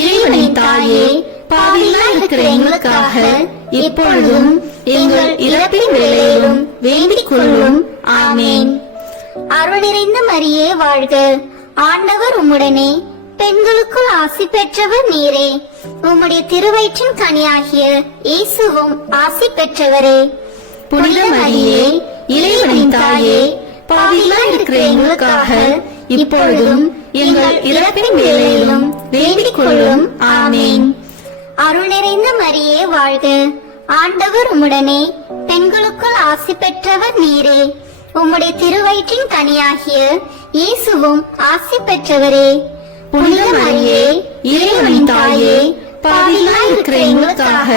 இறைவனின் தாயே பாவிகளாய் இருக்கிற எங்களுக்காக இப்பொழுதும் எங்கள் இறப்பின் வேளையிலும் வேண்டிக் கொள்ளும். ஆமேன். அருள் நிறைந்த மரியே வாழ்க, ஆண்டவர் உம்முடனே, பெண்களுக்குள் ஆசி பெற்றவர் நீரே. உம்முடைய திருவயிற்றின் கனியாகிய இயேசுவும் ஆசி பெற்றவரே. புனித மரியே இறைவனின் தாயே பாவிகளாய் இருக்கிற எங்களுக்காக இப்பொழுதும் எங்கள் இறப்பின் வேளையிலும் வேண்டிக் கொள்ளும். ஆமேன். அருள் நிறைந்த மரியே வாழ்க, ஆண்டவர் உம்முடனே, பெண்களுக்குள் ஆசி பெற்றவர் நீரே. உம்முடைய திருவயிற்றின் கனியாகிய இயேசுவும் ஆசி பெற்றவரே. புனித மரியே இறைவனின் தாயே பாவிகளாய் இருக்கிற எங்களுக்காக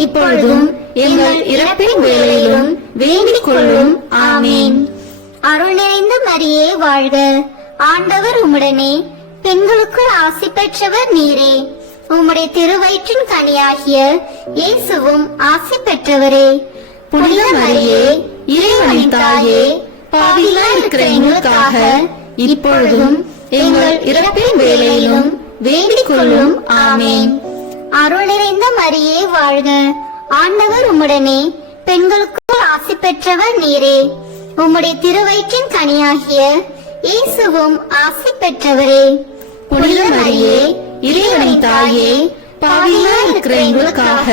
இப்பொழுதும் எங்கள் இறப்பின் வேளையிலும் வேண்டிக் கொள்ளும். ஆமேன். அருள் நிறைந்த மரியே வாழ்க, ஆண்டவர் உம்முடனே, பெண்களுக்குள் ஆசி பெற்றவர் நீரே. உம்முடைய திருவயிற்றின் கனியாகிய இயேசுவும் ஆசி பெற்றவரே. புனித மரியே இறைவனின் தாயே பாவிகளாய் இருக்கிற எங்களுக்காக இப்பொழுதும் எங்கள் இறப்பின் வேளையிலும் வேண்டிக் கொள்ளும். ஆமேன். அருள் நிறைந்த மரியே வாழ்க, ஆண்டவர் உம்முடனே, பெண்களுக்குள் ஆசி பெற்றவர் நீரே. உம்முடைய திருவயிற்றின் கனியாகிய இயேசுவும் ஆசி பெற்றவரே. புனித மரியே இறைவனின் தாயே பாவிகளாய் இருக்கிற எங்களுக்காக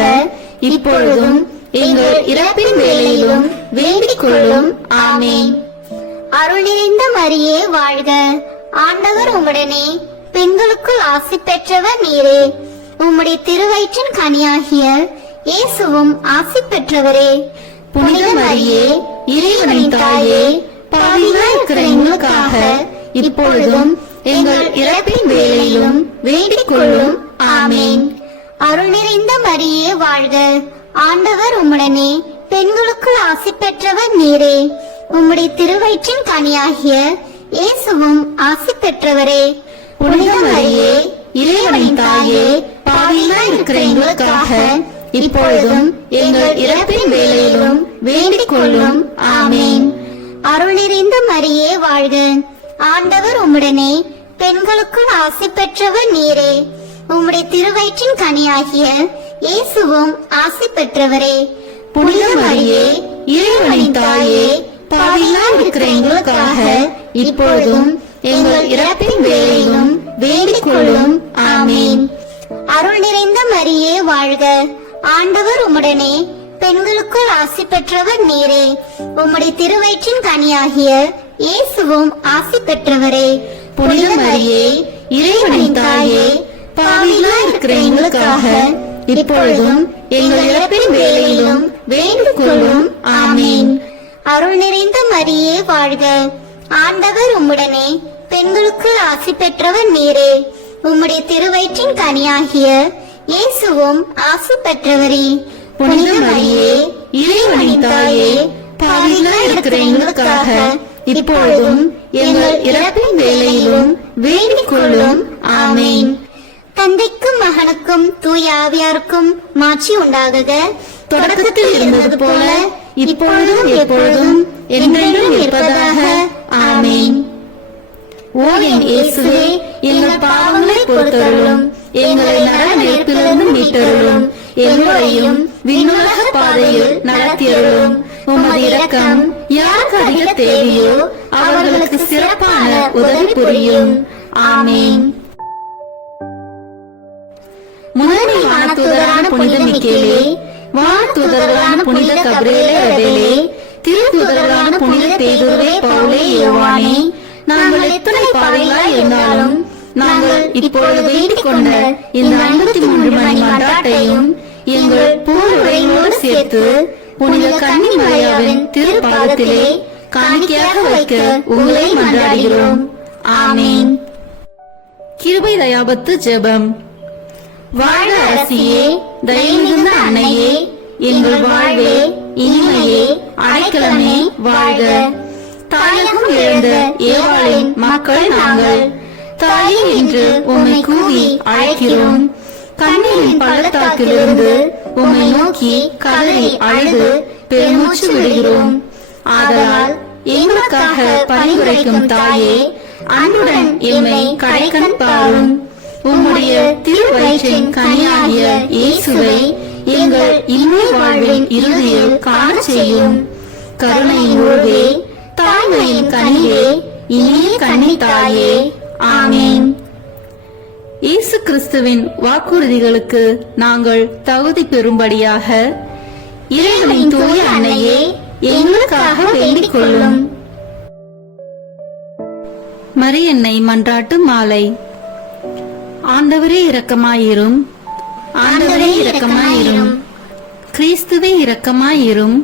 இப்பொழுதும் எங்கள் இறப்பின் வேளையிலும் வேண்டிக் கொள்ளும். ஆமேன். அருள் நிறைந்த மரியே வாழ்க, ஆண்டவர் உம்முடனே, பெண்களுக்குள் ஆசி பெற்றவர் நீரே. உம்முடைய திருவயிற்றின் கனியாகிய இயேசுவும் ஆசி பெற்றவரே. புனித மரியே இறைவனின் தாயே பாவிகளாய் இருக்கிற எங்களுக்காக இப்பொழுதும் எங்கள் இறப்பின் வேளையிலும் வேண்டிக் கொள்ளும். ஆமேன். அருள் நிறைந்த மரியே வாழ்க, ஆண்டவர் உம்முடனே, பெண்களுக்குள் ஆசி பெற்றவர் நீரே. உம்முடைய திருவயிற்றின் கனியாகிய இயேசுவும் ஆசி பெற்றவரே. புனித மரியே இறைவனின் தாயே பாவிகளாய் இருக்கிற எங்களுக்காக இப்பொழுதும் எங்கள் இறப்பின் வேளையிலும் வேண்டிக் கொள்ளும். ஆமேன். அருள் நிறைந்த மரியே வாழ்க, ஆண்டவர் உம்முடனே, பெண்களுக்குள் ஆசி பெற்றவர் நீரே. உம்முடைய திருவயிற்றின் கனியாகிய இயேசுவும் ஆசி பெற்றவரே. புனித மரியே, இறைவனின் தாயே, பாவிகளாய் இருக்கிற எங்களுக்காக இப்பொழுதும் எங்கள் இறப்பின் வேளையிலும் வேண்டிக் கொள்ளும். ஆமேன். அருள் நிறைந்த மரியே வாழ்க, ஆண்டவர் உம்முடனே, பெண்களுக்குள் ஆசி பெற்றவர் நீரே. உம்முடைய திருவயிற்றின் கனியாகிய இயேசுவும் ஆசி பெற்றவரே. புனித மரியே, இறைவனின் தாயே, பாவிகளாய் இருக்கிற எங்களுக்காக இப்பொழுதும் எங்கள் இறப்பின் வேளையிலும் வேண்டிக் கொள்ளும். ஆமேன். அருள் நிறைந்த மரியே வாழ்க, ஆண்டவர் உம்முடனே, பெண்களுக்குள் ஆசி பெற்றவர் நீரே. உம்முடைய திருவயிற்றின் கனியாகிய இயேசுவும் ஆசி பெற்றவரே. புனித மரியே, இறைவனின் தாயே, பாவிகளாய் இருக்கிற எங்களுக்காக இப்பொழுதும் எங்கள் இறப்பின் வேளையிலும் வேண்டிக் கொள்ளும். ஆமேன். தந்தைக்கும் மகனுக்கும் தூய ஆவியாருக்கும் மாட்சி உண்டாகுக. தொடக்கத்தில் இருந்தது போல இப்பொழுதும் எப்பொழுதும் என்றென்றும் இருப்பதாக. ஆமேன். ஓ என் இயேசுவே, எங்கள் பாவங்களை பொறுத்தருளும், எங்களை நரக நெருப்பிலிருந்து மீட்டருளும், எங்களையும் விண்ணுலக பாதையில் நடத்தியருளும். உமது இரக்கம் யாருக்கு அதிக தேவையோ அவர்களுக்கு சிறப்பான உதவி புரியும். ஆமேன். முதன்மை வானதூதரான புனித மிக்கேலே, வானதூதர்களான புனித கபிரியேலே ரபேலே, திருத்தூதர்களான புனித பேதுருவே, பவுலே, யோவானே, நாங்கள் எத்தனை பாவிகளாய் இருந்தாலும் நாங்கள் இப்பொழுது வேண்டிக் கொண்ட இந்த 53 மணி மன்றாட்டையும் எங்கள் பூர்வரையோடு சேர்த்து புனித கன்னி மரியாவின் திருப்பாதத்திலே காணிக்கையாக வைக்க உங்களை மன்றாடுகிறோம். ஆமேன். கிருபை தயாபத்து ஜெபம். வாழ்க அரசியே, தயமிகுந்த அன்னையே, எங்கள் வாழ்வே, இனிமையே, அடைக்கலமே, வாழ்க. தாயகம் இழந்த ஏவாளின் மக்கள் நாங்கள், தாயே என்று உம்மை கூவி அழைக்கிறோம். கண்ணீரின் பள்ளத்தாக்கிலிருந்து உம்மை நோக்கி கதறி அழுது பெருமூச்சு விடுகிறோம். ஆதலால் எங்களுக்காக பரிந்துரைக்கும் தாயே, அன்புடன் எம்மை கடைக்கண் பாரும். உம்முடைய திருவயிற்றின் கனியாகிய இயேசுவை எங்கள் இன்மை வாழ்வின் இறுதியில் காண செய்யும். கருணையின் உருவே, தாய்மையின் கனியே, இனிய கன்னி தாயே. ஆமேன். இயேசு கிறிஸ்துவின் வாக்குறுதிகளுக்கு நாங்கள் தகுதி பெறும்படியாக இறைவனின் தூய அன்னையே, எங்களுக்காக வேண்டிக் கொள்ளும். மரியன்னை மன்றாட்டு மாலை. ஆண்டவரே இரக்கமாயிரும், ஆண்டவரே இரக்கமாயிரும், கிறிஸ்துவே இரக்கமாயிரும்,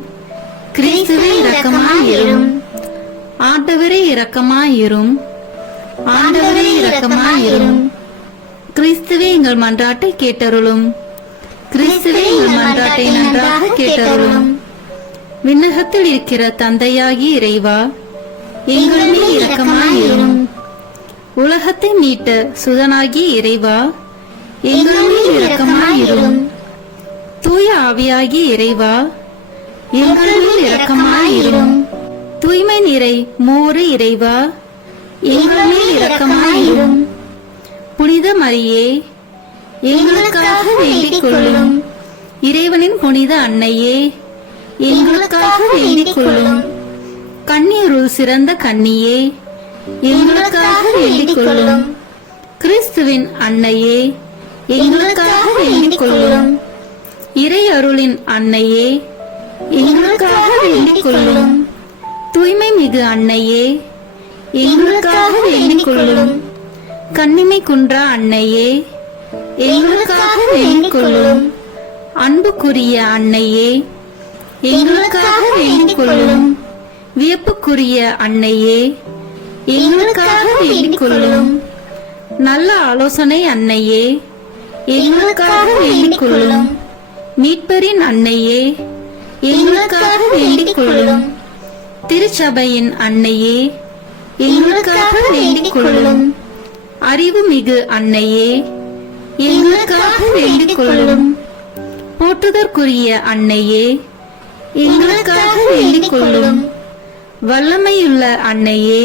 கிறிஸ்துவே இரக்கமாயிரும், ஆண்டவரே இரக்கமாயிரும், ஆண்டவரே இரக்கமாயிரும், கிறிஸ்துவே எங்கள் மன்றாட்டை கேட்டருளும், கிறிஸ்துவே எங்கள் மன்றாட்டை நன்றாக கேட்டருளும். விண்ணகத்தில் இருக்கிற தந்தையாகி இறைவா, எங்கள் மேல் இரக்கமாயிரும். உலகத்தை மீட்ட சுதனாகி இறைவா, எங்கள் மேல் இரக்கமாயிரும். தூய ஆவியாகி இறைவா, எங்கள் மேல் இரக்கமாயிரும். தூய்மை நிறை மூறு இறைவா, எங்கள் மேல் இரக்கமாயிரும். புனித மரியே, எங்களுக்காக வேண்டிக் கொள்ளும். இறைவனின் புனித அன்னையே, எங்களுக்காக வேண்டிக் கொள்ளும். கன்னியருள் சிறந்த கன்னியே, எங்களுக்காக வேண்டிக் கொள்ளும். கிறிஸ்துவின் அன்னையே, எங்களுக்காக வேண்டிக் கொள்ளும். இறை அருளின் அன்னையே, எங்களுக்காக வேண்டிக் கொள்ளும். தூய்மை மிகு அன்னையே, எங்களுக்காக வேண்டிக் கொள்ளும். கன்னிமை குன்றா அன்னையே, எங்களுக்காக வேண்டிக் கொள்ளும். அன்புக்குரிய அன்னையே, எங்களுக்காக வேண்டிக் கொள்ளும். வியப்புக்குரிய அன்னையே, எங்களுக்காக வேண்டிக் கொள்ளும். நல்ல ஆலோசனை அன்னையே, எங்களுக்காக வேண்டிக் கொள்ளும். மீட்பரின் அன்னையே, எங்களுக்காக வேண்டிக் கொள்ளும். திருச்சபையின் அன்னையே, எங்களுக்காக வேண்டிக் கொள்ளும். அறிவு மிகு அன்னையே, எங்களுக்காக வேண்டிக் கொள்ளும். போற்றுதற்குரிய அன்னையே, எங்களுக்காக வேண்டிக் கொள்ளும். வல்லமையுள்ள அன்னையே,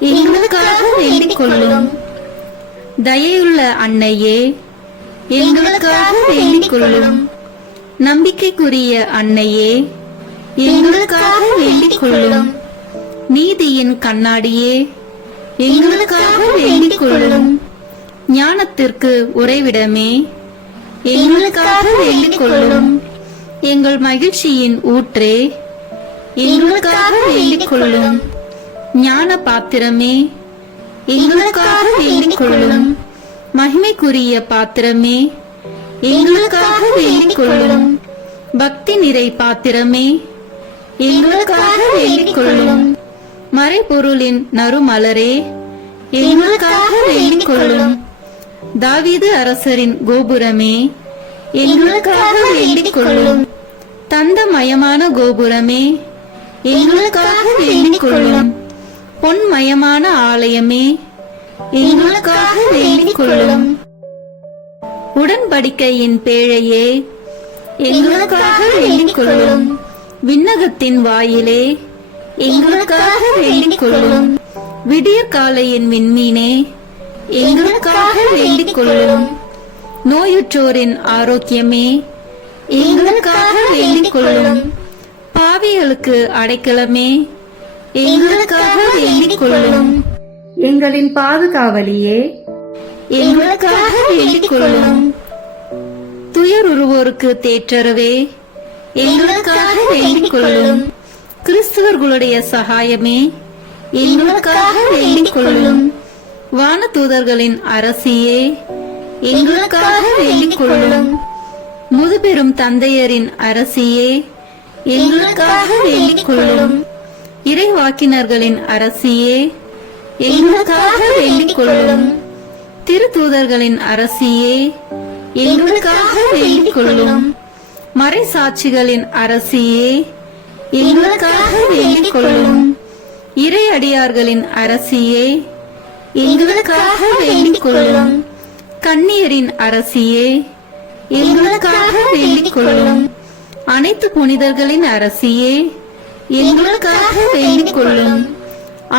எங்களுக்காக வேண்டிக் கொள்ளும். தயையுள்ள அன்னையே, எங்களுக்காக வேண்டிக் கொள்ளும். நம்பிக்கைக்குரிய அன்னையே, எங்களுக்காக வேண்டிக் கொள்ளும். நீதியின் கண்ணாடியே, எங்களுக்காக வேண்டிக் கொள்ளும். ஞானத்திற்கு உறைவிடமே, எங்களுக்காக வேண்டிக் கொள்ளும். எங்கள் மகிழ்ச்சியின் ஊற்றே, எங்களுக்காக வேண்டிக் கொள்ளும். ஞான பாத்திரமே, எங்களுக்காக வேண்டிக் கொள்ளும். மகிமைக்குரிய பாத்திரமே, எங்களுக்காக வேண்டிக் கொள்ளும். பக்தி நிறை பாத்திரமே, எங்களுக்காக வேண்டிக் கொள்ளும். மறைபொருளின் நறுமலரே, எங்களுக்காக வேண்டிக் கொள்ளும். தாவீது அரசரின் கோபுரமே, எங்களுக்காக வேண்டிக் கொள்ளும். தந்தமயமான கோபுரமே, எங்களுக்காக வேண்டிக் கொள்ளும். பொன்மயமான ஆலயமே, எங்களுக்காக வேண்டிக் கொள்ளும். உடன்படிக்கையின் பேழையே, எங்களுக்காக வேண்டிக் கொள்ளும். விண்ணகத்தின் வாயிலே, எங்களுக்காக வேண்டிக் கொள்ளும். விடிய காலையின் விண்மீனே, எங்களுக்காக வேண்டிக் கொள்ளும். நோயுற்றோரின் ஆரோக்கியமே, எங்களுக்காக வேண்டிக் கொள்ளும். பாவிகளுக்கு அடைக்கலமே, எங்களுக்காக வேண்டிக் கொள்ளும். எங்களின் பாதுகாவலியே, எங்களுக்காக வேண்டிக் கொள்ளும். துயருருவோருக்கு தேற்றரவே, எங்களுக்காக வேண்டிக் கொள்ளும். கிறிஸ்துவர்களுடைய சகாயமே, எங்களுக்காக வேண்டிக் கொள்ளும். வானதூதர்களின் அரசியே, எங்களுக்காக வேண்டிக் கொள்ளும். முதுபெரும் தந்தையரின் அரசியே, எங்களுக்காக வேண்டிக் கொள்ளும். இறைவாக்கினர்களின் அரசியே, எங்களுக்காக வேண்டிக் கொள்ளும். திருத்தூதர்களின் அரசியே, எங்களுக்காக வேண்டிக் கொள்ளும். மறைசாட்சிகளின் அரசியே, எங்களுக்காக வேண்டிக் கொள்ளும். இறை அடியார்களின் அரசியே, எங்களுக்காக வேண்டிக் கொள்ளும். கன்னியரின் அரசியே, எங்களுக்காக வேண்டிக் கொள்ளும். அனைத்து புனிதர்களின் அரசியே, எங்களுக்காக வேண்டிக் கொள்ளும்.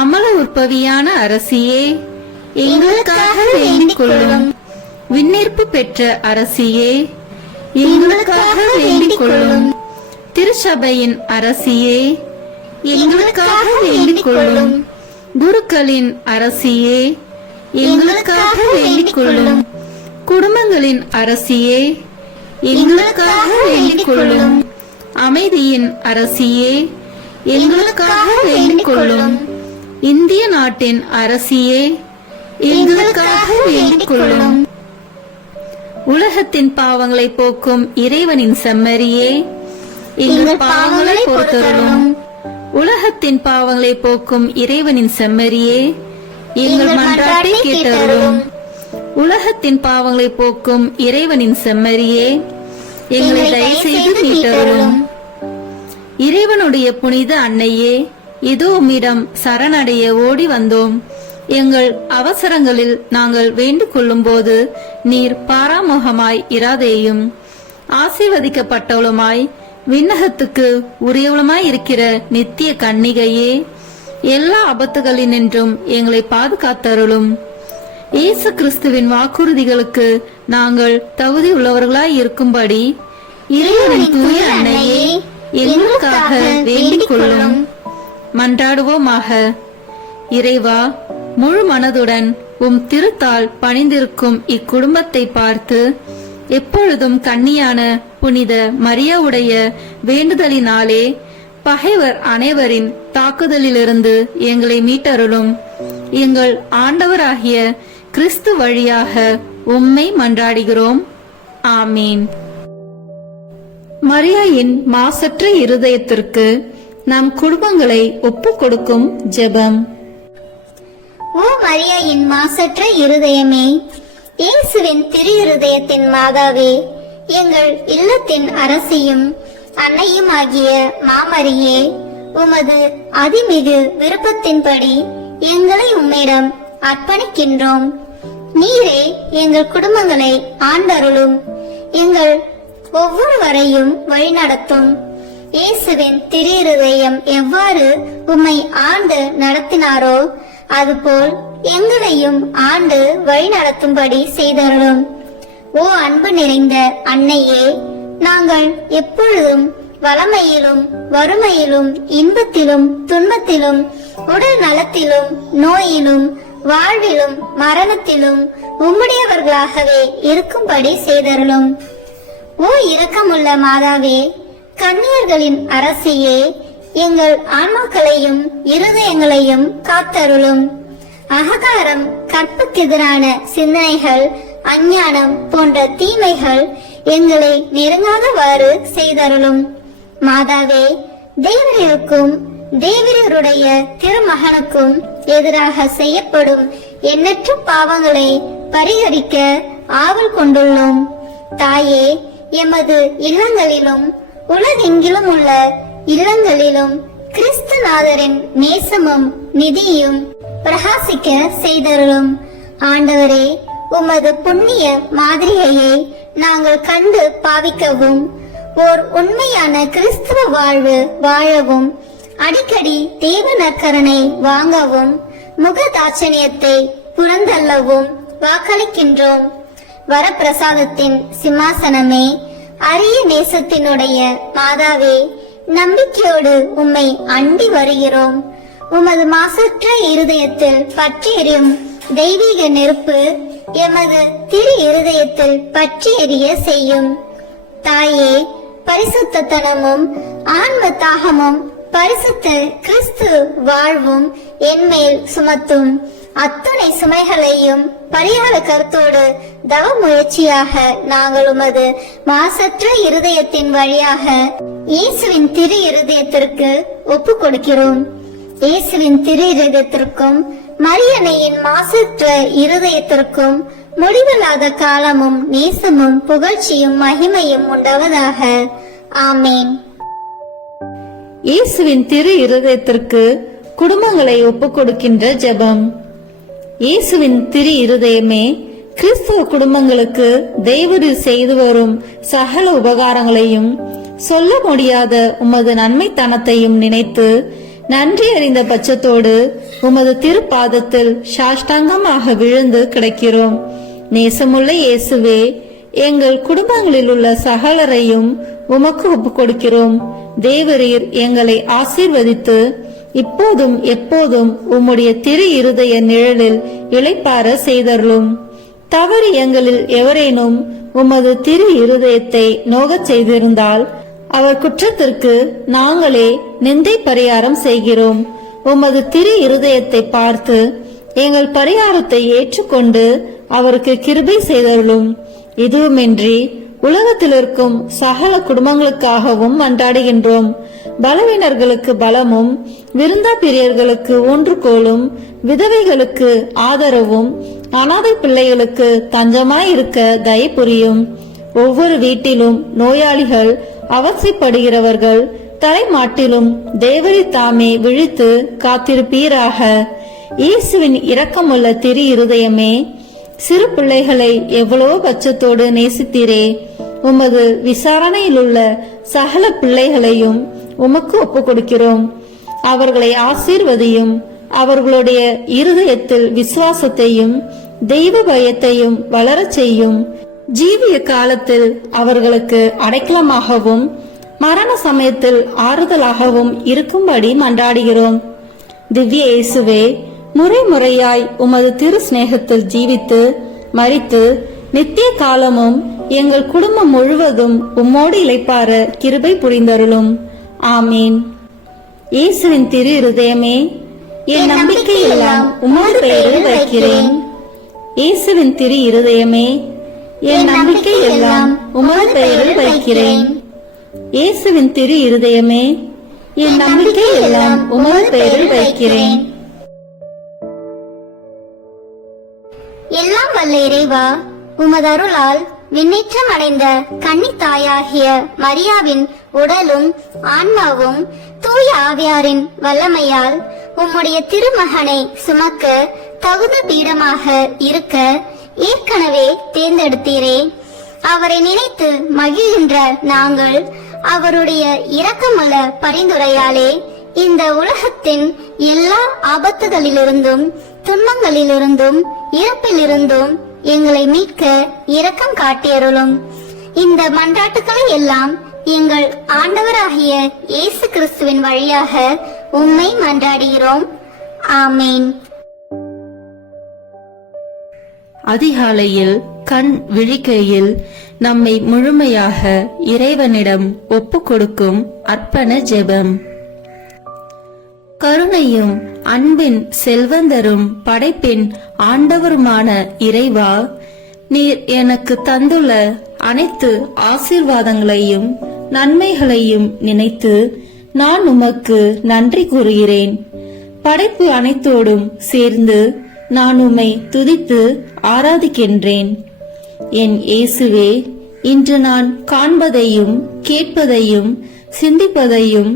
அமல உற்பவியான அரசியே, எங்களுக்காக வேண்டிக் கொள்ளும். விண்ணேற்பு பெற்ற அரசியே, எங்களுக்காக வேண்டிக் கொள்ளும். திருச்சபையின் அரசியே, எங்களுக்காக வேண்டிக் கொள்ளும். குருக்களின் அரசியே, எங்களுக்காக வேண்டிக் கொள்ளும். குடும்பங்களின் அரசியே, எங்களுக்காக வேண்டிக் கொள்ளும். அமைதியின் அரசியே, எங்களுக்காக வேண்டிக் கொள்ளும். இந்திய நாட்டின் அரசியே, எங்களுக்காக வேண்டிக் கொள்ளும். உலகத்தின் பாவங்களை போக்கும் இறைவனின் செம்மறியே, எங்கள் பாவங்களை பொறுத்தருளும். உலகத்தின் பாவங்களை போக்கும் இறைவனின் செம்மறியே, எங்கள் மன்றாட்டை கேட்டருளும். உலகத்தின் பாவங்களை போக்கும் இறைவனின் செம்மறியே, எங்களை தயவுசெய்து மீட்டருளும். இறைவனுடைய புனித அன்னையே, இதோ உம்மிடம் சரணடைய ஓடி வந்தோம். எங்கள் அவசரங்களில் நாங்கள் வேண்டிக் கொள்ளும் போது நீர் பாராமுகமாய் இராதேயும். ஆசீர்வதிக்கப்பட்டவளுமாய் விண்ணகத்துக்கு உரியவளுமாய் இருக்கிற நித்திய கன்னிகையே, எல்லா ஆபத்துகளினின்றும் எங்களை பாதுகாத்தருளும். இயேசு கிறிஸ்துவின் வாக்குறுதிகளுக்கு நாங்கள் தகுதி உள்ளவர்களாய் இருக்கும்படி இறைவனின் தூய அன்னையே, எங்களுக்காக வேண்டிக் கொள்ளும். மன்றாடுவோமாக. இறைவா, முழு மனதுடன் உம் திருத்தால் பணிந்திருக்கும் இக்குடும்பத்தை பார்த்து எப்பொழுதும் கன்னியான புனித மரியாவுடைய வேண்டுதலினாலே பகைவர் அனைவரின் தாக்குதலிலிருந்து எங்களை மீட்டருளும். எங்கள் ஆண்டவராகிய கிறிஸ்து வழியாக உம்மை மன்றாடுகிறோம். ஆமீன். மரியாயின் மாசற்ற இருதயத்திற்கு நம் குடும்பங்களை ஒப்புக் கொடுக்கும் ஜெபம். ஓ மரியாயின் மாசற்ற இருதயமே, இயேசுவின் திரு இருதயத்தின் மாதாவே, எங்கள் இல்லத்தின் அரசியும் அன்னையும் ஆகிய மாமரியே, உமது அதிமிகு விருப்பத்தின்படி எங்களை உம்மிடம் அர்ப்பணிக்கின்றோம். நீரே எங்கள் குடும்பங்களை ஆண்டருளும், எங்கள் ஒவ்வொருவரையும் வழிநடத்தும். இயேசுவின் திரு இருதயம் எவ்வாறு உம்மை ஆண்டு நடத்தினாரோ அதுபோல் எங்களையும் ஆண்டு வழிநடத்தும்படி செய்தருளும். ஓ அன்பு நிறைந்த அன்னையே, நாங்கள் எப்பொழுதும் வளமையிலும் வறுமையிலும் இன்பத்திலும் துன்பத்திலும் உடல் நலத்திலும் நோயிலும் வாழ்விலும் மரணத்திலும் உம்முடையவர்களாகவே இருக்கும்படி செய்தருளும். ஓ இரக்கமுள்ள மாதாவே, கன்னியர்களின் அரசியே, எங்கள் ஆன்மாக்களையும் இருதயங்களையும் காத்தருளும். அகங்காரம், கற்புக்கெதிரான சிந்தனைகள், அஞ்ஞானம் போன்ற தீமைகள் எங்களை நெருங்காதவாறு செய்தருளும். மாதாவே, தேவருக்கும் தேவருடைய திருமகனுக்கும் எதிராக செய்யப்படும் எண்ணற்ற பாவங்களை பரிகரிக்க ஆவல் கொண்டுள்ளோம். தாயே, எமது இல்லங்களிலும் உலகெங்கிலும் உள்ள இல்லங்களிலும் கிறிஸ்துநாதரின் நேசமும் நிதியும் பிரகாசிக்க செய்தருளும். ஆண்டவரே, உமது புண்ணிய மாதிரியை நாங்கள் கண்டு பாவிக்கவும், ஓர் உண்மையான கிறிஸ்துவ வாழ்வு வாழவும், அடிக்கடி தேவ நற்கரனை வாங்கவும், முகதாட்சணியத்தை புறந்தள்ளவும் வாக்களிக்கின்றோம். வரப்பிரசாதத்தின் சிம்மாசனமே, அரிய நேசத்தினுடைய மாதாவே, நம்பிக்கையோடு உம்மை அண்டி வருகிறோம். உமது மாசற்ற இருதயத்தில் பற்றி எரியும் தெய்வீக நெருப்பு எமது திரு இருதயத்தில் பற்றி எரிய செய்யும். தாயே, பரிசுத்தனமும் ஆன்ம தாகமும் பரிசுத்த கிறிஸ்து வாழ்வும் என்மேல் சுமத்தும். அத்தனை சுமைகளையும் பரிகார கருத்தோடு தவ முயற்சியாக நாங்கள் உமது மாசற்ற இருதயத்தின் வழியாக இயேசுவின் திரு இருதயத்திற்கு ஒப்பு கொடுக்கிறோம். இயேசுவின் திரு இருதயத்திற்கும் மரியன்னையின் மாசற்ற இருதயத்திற்கும் முடிவில்லாத காலமும் நேசமும் புகழ்ச்சியும் மகிமையும் உண்டாவதாக. ஆமேன். இயேசுவின் திரு இருதயத்திற்கு குடும்பங்களை ஒப்புக் கொடுக்கின்ற ஜெபம். இயேசுவின் திரு இருதயமே, கிறிஸ்தவ குடும்பங்களுக்கு தேவரீர் செய்து வரும் சகல உபகாரங்களையும் சொல்ல முடியாத உமது நன்மைத்தனத்தையும் நினைத்து நன்றி அறிந்த பட்சத்தோடு உமது திருப்பாதத்தில் சாஷ்டாங்கமாக விழுந்து கிடக்கிறோம். நேசமுள்ள இயேசுவே, எங்கள் குடும்பங்களில் உள்ள சகலரையும் உமக்கு ஒப்புக் கொடுக்கிறோம். தேவரீர் எங்களை ஆசீர்வதித்து இப்போதும் எப்போதும் உம்முடைய திரு இருதய நிழலில் இளைப்பார செய்தருளும். தவறு எங்களில் எவரேனும் உமது திரு இருதயத்தை நோகச் செய்திருந்தால் அவர் குற்றத்திற்கு நாங்களே நிந்தை பரிகாரம் செய்கிறோம். உமது திரு இருதயத்தை பார்த்து எங்கள் பரிகாரத்தை ஏற்றுக்கொண்டு அவருக்கு கிருபை செய்தருளும். இதுவுமின்றி உலகத்தில் இருக்கும் சகல குடும்பங்களுக்காகவும் மன்றாடுகின்றோம். பலவீனர்களுக்கு பலமும், விருந்தா பிரியர்களுக்கு ஊன்றுகோலும், விதவைகளுக்கு ஆதரவும், அனாதை பிள்ளைகளுக்கு தஞ்சமாய் இருக்க தயை புரியும். ஒவ்வொரு வீட்டிலும் நோயாளிகள், அவசியப்படுகிறவர்கள் தலைமாட்டிலும் தேவரி தாமே விழித்து காத்திருப்பீராக. இயேசுவின் இரக்கமுள்ள திரு இருதயமே, சிறு பிள்ளைகளை எவ்வளவோ பட்சத்தோடு நேசித்தீரே. உமது விசாரணையில் உள்ள சகல பிள்ளைகளையும் உமக்கு ஒப்புக் கொடுக்கிறோம். அவர்களை ஆசீர்வதியும். அவர்களுடைய இருதயத்தில் விசுவாசத்தையும் தெய்வ பயத்தையும் வளரச் செய்யும். ஜீவிய காலத்தில் அவர்களுக்கு அடைக்கலமாகவும் மரண சமயத்தில் ஆறுதலாகவும் இருக்கும்படி மன்றாடுகிறோம். திவ்ய இயேசுவே, முறை முறையாய் உமது திரு சிநேகத்தில் ஜீவித்து மரித்து நித்திய காலமும் எங்கள் குடும்பம் முழுவதும் உம்மோடு இளைப்பார கிருபை புரிந்தருளும். ஆமீன். இயேசுவின் திரு இருதயமே, என் நம்பிக்கை எல்லாம் உமது பெயரில் வைக்கிறேன். இயேசுவின் திரு இருதயமே, என் நம்பிக்கை எல்லாம் உமது பெயரில் வைக்கிறேன். இயேசுவின் திரு இருதயமே, என் நம்பிக்கை எல்லாம் உமது பெயரில் வைக்கிறேன். எல்லாம் வல்ல இறைவா, உமது அருளால் விண்ணேற்றம் அடைந்த கன்னி தாயாகிய மரியாவின் உடலும் ஆன்மாவும் தூய ஆவியாரின் வல்லமையால் உம்முடைய திருமகனை சுமக்க தகுந்த பீடமாக இருக்க ஏற்கனவே தேர்ந்தெடுத்தீரே. அவரை நினைத்து மகிழ்கின்ற நாங்கள் அவருடைய இரக்கமுள்ள பரிந்துரையாலே இந்த உலகத்தின் எல்லா ஆபத்துகளிலிருந்தும் துன்பங்களிலிருந்தும் இறப்பிலிருந்தும் எங்களை மீட்க இரக்கம் காட்டியருளும். இந்த மன்றாட்டுக்களை எல்லாம் எங்கள் ஆண்டவராகிய இயேசு கிறிஸ்துவின் வழியாக உம்மை மன்றாடுகிறோம். ஆமேன். அதிகாலையில் கண் விழிக்கையில் நம்மை முழுமையாக இறைவனிடம் ஒப்புக் கொடுக்கும் அர்ப்பண ஜெபம். கருணையும் அன்பின் செல்வந்தரும் படைப்பின் ஆண்டவருமான இறைவா, நீர் எனக்கு தந்துள்ள அனைத்து ஆசீர்வாதங்களையும் நன்மைகளையும் நினைத்து நான் உமக்கு நன்றி கூறுகிறேன். படைப்பு அனைத்தோடும் சேர்ந்து நான் உம்மை துதித்து ஆராதிக்கின்றேன். என் இயேசுவே, இன்று நான் காண்பதையும் கேட்பதையும் சிந்திப்பதையும்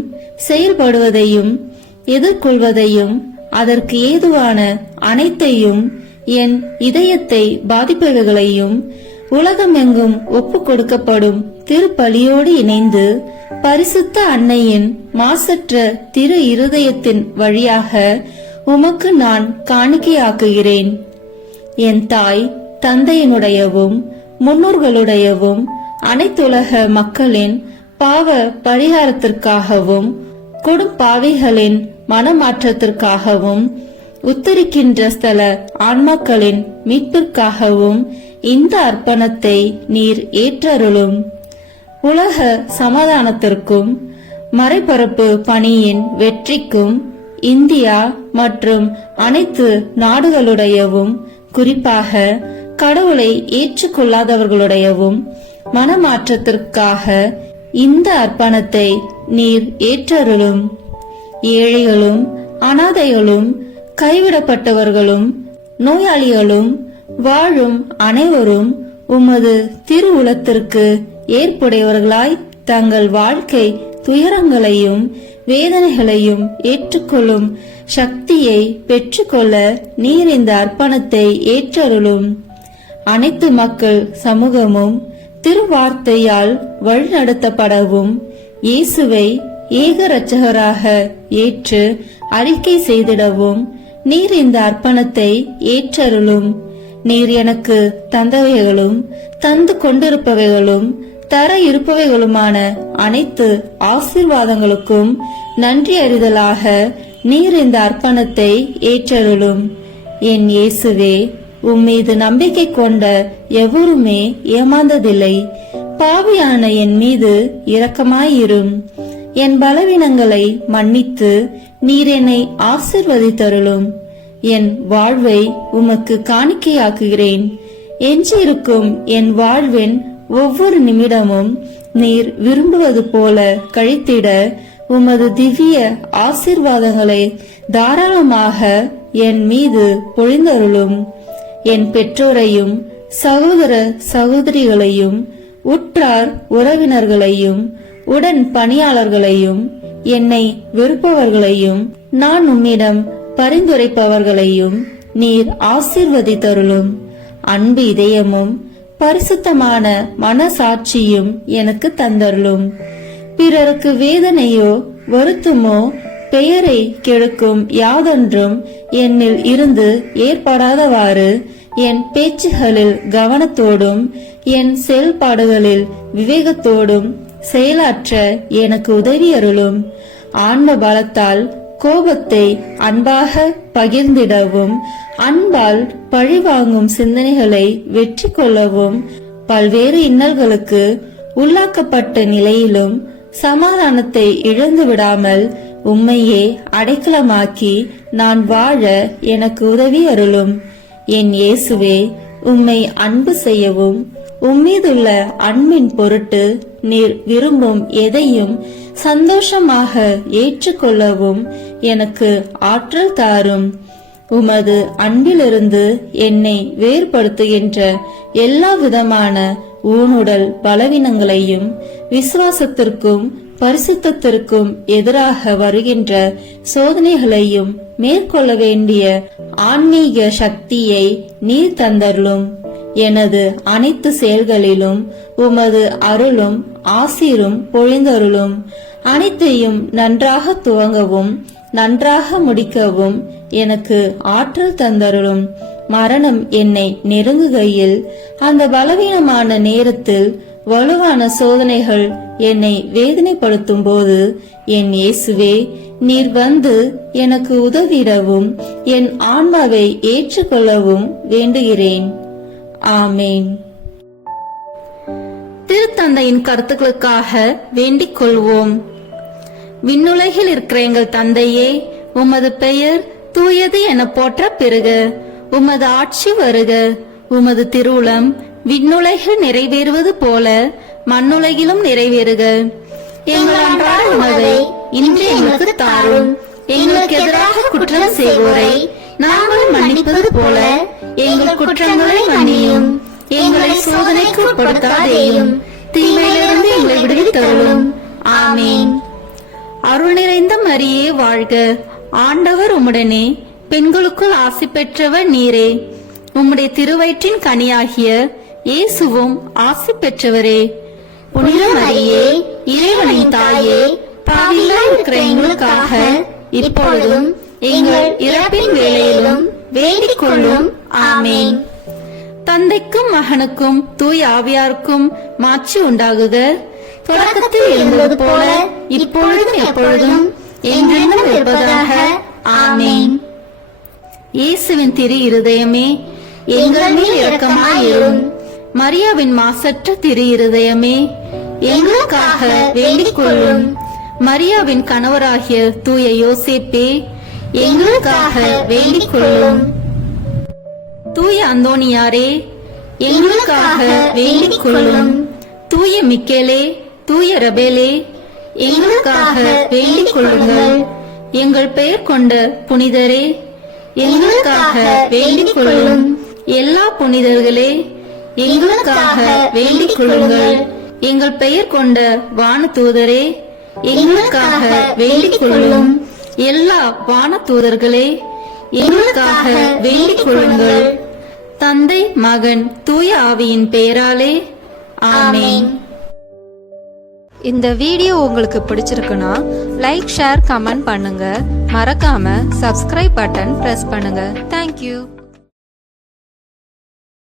செயல்படுவதையும் எதிர்கொள்வதையும் அதற்கு ஏதுவான அனைத்தையும் என் இதயத்தை பாதிப்பவைகளையும் உலகமெங்கும் ஒப்புக் கொடுக்கப்படும் திருப்பலியோடு இணைந்து பரிசுத்த அன்னையின் மாசற்ற திரு இருதயத்தின் வழியாக உமக்கு நான் காணிக்கையாக்குகிறேன். என் தாய் தந்தையினுடையவும் முன்னோர்களுடையவும் அனைத்துலக மக்களின் பாவ பரிகாரத்திற்காகவும் கொடுப்பாவிகளின் மனமாற்றத்திற்காகவும் உத்தரிக்கின்ற ஸ்தல ஆன்மாக்களின் மீட்பிற்காகவும் இந்த அர்ப்பணத்தை நீர் ஏற்றருளும். உலக சமாதானத்திற்கும் மறைபரப்பு பணியின் வெற்றிக்கும் இந்தியா மற்றும் அனைத்து நாடுகளுடையவும் குறிப்பாக கடவுளை ஏற்றுக்கொள்ளாதவர்களுடையவும் மனமாற்றத்திற்காக இந்த அர்ப்பணத்தை நீர் ஏற்றருளும். ஏழைகளும் அனாதைகளும் கைவிடப்பட்டவர்களும் நோயாளிகளும் வாழும் அனைவரும் உமது திருவுளத்திற்கு ஏற்புடையவர்களாய் தங்கள் வாழ்க்கை துயரங்களையும் வேதனைகளையும் ஏற்றுக்கொள்ளும் சக்தியை பெற்றுக்கொள்ள நீர் இந்த அர்ப்பணத்தை ஏற்றருளும். அனைத்து மக்கள் சமூகமும் திருவார்த்தையால் வழிநடத்தப்படவும் இயேசுவை ஏக இரட்சகராக ஏற்று அறிக்கை செய்திடவும் நீர் இந்த அர்ப்பணத்தை ஏற்றருளும். நீர் எனக்கு தந்தவைகளும் தந்து கொண்டிருப்பவைகளும் தர இருப்பவைகளுமான அனைத்து ஆசீர்வாதங்களுக்கும் நன்றி அறிதலாக நீர் இந்த அர்ப்பணத்தை ஏற்றருளும். என் இயேசுவே, உம்மீது நம்பிக்கை கொண்ட எவருமே ஏமாந்ததில்லை. பாவியான என் மீது இரக்கமாயிரும். என் பலவீனங்களை மன்னித்து நீர் என்னை ஆசீர்வதித்தருளும். என் வாழ்வை உமக்கு காணிக்கையாக்குகிறேன். எஞ்சியிருக்கும் என் வாழ்வின் ஒவ்வொரு நிமிடமும் நீர் விரும்புவது போல கழித்திட உமது திவ்ய ஆசீர்வாதங்களை தாராளமாக என் மீது பொழிந்தருளும். என் பெற்றோரையும் சகோதர சகோதரிகளையும் உற்றார் உறவினர்களையும் உடன் பணியாளர்களையும் என்னை வெறுப்பவர்களையும் நான் உம்மிடம் பரிந்துரைப்பவர்களையும் நீர் ஆசீர்வதித்தருளும். அன்பு இதயமும் பரிசுத்தமான மனசாட்சியும் எனக்கு தந்தருளும். பிறருக்கு வேதனையோ வருத்தமோ பெயரை கெடுக்கும் யாதொன்றும் என்னில் இருந்து ஏற்படாதவாறு என் பேச்சுகளில் கவனத்தோடும் என் செயல்பாடுகளில் விவேகத்தோடும் செயலாற்ற எனக்கு உதவி அருளும். ஆன்ம பலத்தால் கோபத்தை அன்பாக பகிர்ந்திடவும் அன்பால் பழிவாங்கும் சிந்தனைகளை வெற்றி கொள்ளவும் பல்வேறு இன்னல்களுக்கு உள்ளாக்கப்பட்ட நிலையிலும் சமாதானத்தை இழந்து விடாமல் உம்மையே அடைக்கலமாக்கி நான் வாழ எனக்கு உதவி அருளும். என் இயேசுவே, உம்மை அன்பு செய்யவும் உம்மீதுள்ள அன்பின் பொருட்டு நீர் விரும்பும் எதையும் சந்தோஷமாக ஏற்றுக்கொள்ளவும் எனக்கு ஆற்றல் தாரும். உமது அன்பிலிருந்து என்னை வேறுபடுத்துகின்ற எல்லா விதமான ஊனுடல் பலவீனங்களையும் விசுவாசத்திற்கும் பரிசுத்தத்திற்கும் எதிராக வருகின்ற சோதனைகளையும் மேற்கொள்ள வேண்டிய ஆன்மீக சக்தியை நீர் தந்தருளும். எனது அனைத்து செயல்களிலும் உமது அருளும் ஆசீரும் பொழிந்தருளும். அனைத்தையும் நன்றாக துவங்கவும் நன்றாக முடிக்கவும் எனக்கு ஆற்றல் தந்தருளும். மரணம் என்னை நெருங்குகையில் அந்த பலவீனமான நேரத்தில் வலுவான சோதனைகள் என்னை வேதனைப்படுத்தும் போது என் இயேசுவே, நீர் வந்து எனக்கு உதவிடவும் என் ஆன்மாவை ஏற்றுக்கொள்ளவும் வேண்டுகிறேன். ஆமேன். திருத்தந்தையின் கருத்துக்களுக்காக வேண்டிக் கொள்வோம். விண்ணுலகில் இருக்கிற எங்கள் தந்தையே, உமது பெயர் தூயது என போற்ற பெறுக. உமது ஆட்சி வருக. உமது திருவுளம் விண்ணுலகில் நிறைவேறுவது போல மண்ணுலகிலும் நிறைவேறுக. எங்கள் அன்றாட உணவை இன்று எங்களுக்கு தாரும். எங்களுக்கு எதிராக குற்றம் செய்வோரை நாங்கள் மன்னிப்பது போல எங்கள் குற்றங்களை மன்னியும். எங்களை சோதனைக்கு உட்படுத்தாதேயும், தீமையிலிருந்து எங்களை விடுவித்தருளும். ஆமேன். அருள் நிறைந்த மரியே வாழ்க. ஆண்டவர் உம்முடனே, பெண்களுக்குள் ஆசி பெற்றவர் நீரே. உம்முடைய திருவயிற்றின் கனியாகிய இயேசுவும் ஆசி பெற்றவரே. புனித மரியே, இறைவனின் தாயே, பாவிகளாய் இருக்கிற எங்களுக்காக இப்பொழுதும் எங்கள் இறப்பின் வேளையிலும் வேண்டிக் கொள்ளும். ஆமேன். தந்தைக்கும் மகனுக்கும் தூய ஆவியாருக்கும் மாட்சி உண்டாகுக. தொடக்கத்தில் இருந்தது போல இப்பொழுதும் எப்பொழுதும் என்றென்றும் இருப்பதாக. ஆமேன். இயேசுவின் திரு இருதயமே, எங்கள் மேல் இரக்கமாயிரும். மரியாவின் மாசற்ற திரு இருதயமே, எங்களுக்காக வேண்டிக் கொள்ளும். மரியாவின் கணவராகிய தூய யோசேப்பே, எங்களுக்காக வேண்டிக் கொள்ளும். தூய அந்தோனியாரே, எங்களுக்காக வேண்டிக் கொள்ளும். தூய மிக்கேலே, தூய ரபேலே, எங்களுக்காக வேண்டிக் கொள்ளுங்கள். எங்கள் பெயர் கொண்ட புனிதரே, எங்களுக்காக வேண்டிக் கொள்ளும். எல்லா புனிதர்களே, எங்களுக்காக வேண்டிக் கொள்ளுங்கள். எங்கள் பெயர் கொண்ட வானதூதரே, எங்களுக்காக வேண்டிக் கொள்ளும். எல்லா வானதூதர்களே, எங்களுக்காக வேண்டிக் கொள்ளுங்கள். தந்தை, மகன், தூய ஆவியின் பெயராலே. ஆமேன். இந்த வீடியோ உங்களுக்கு பிடிச்சிருக்குன்னா லைக், ஷேர், கமெண்ட் பண்ணுங்க. மறக்காம சப்ஸ்கிரைப் பட்டன் பிரஸ் பண்ணுங்க. தேங்க்யூ.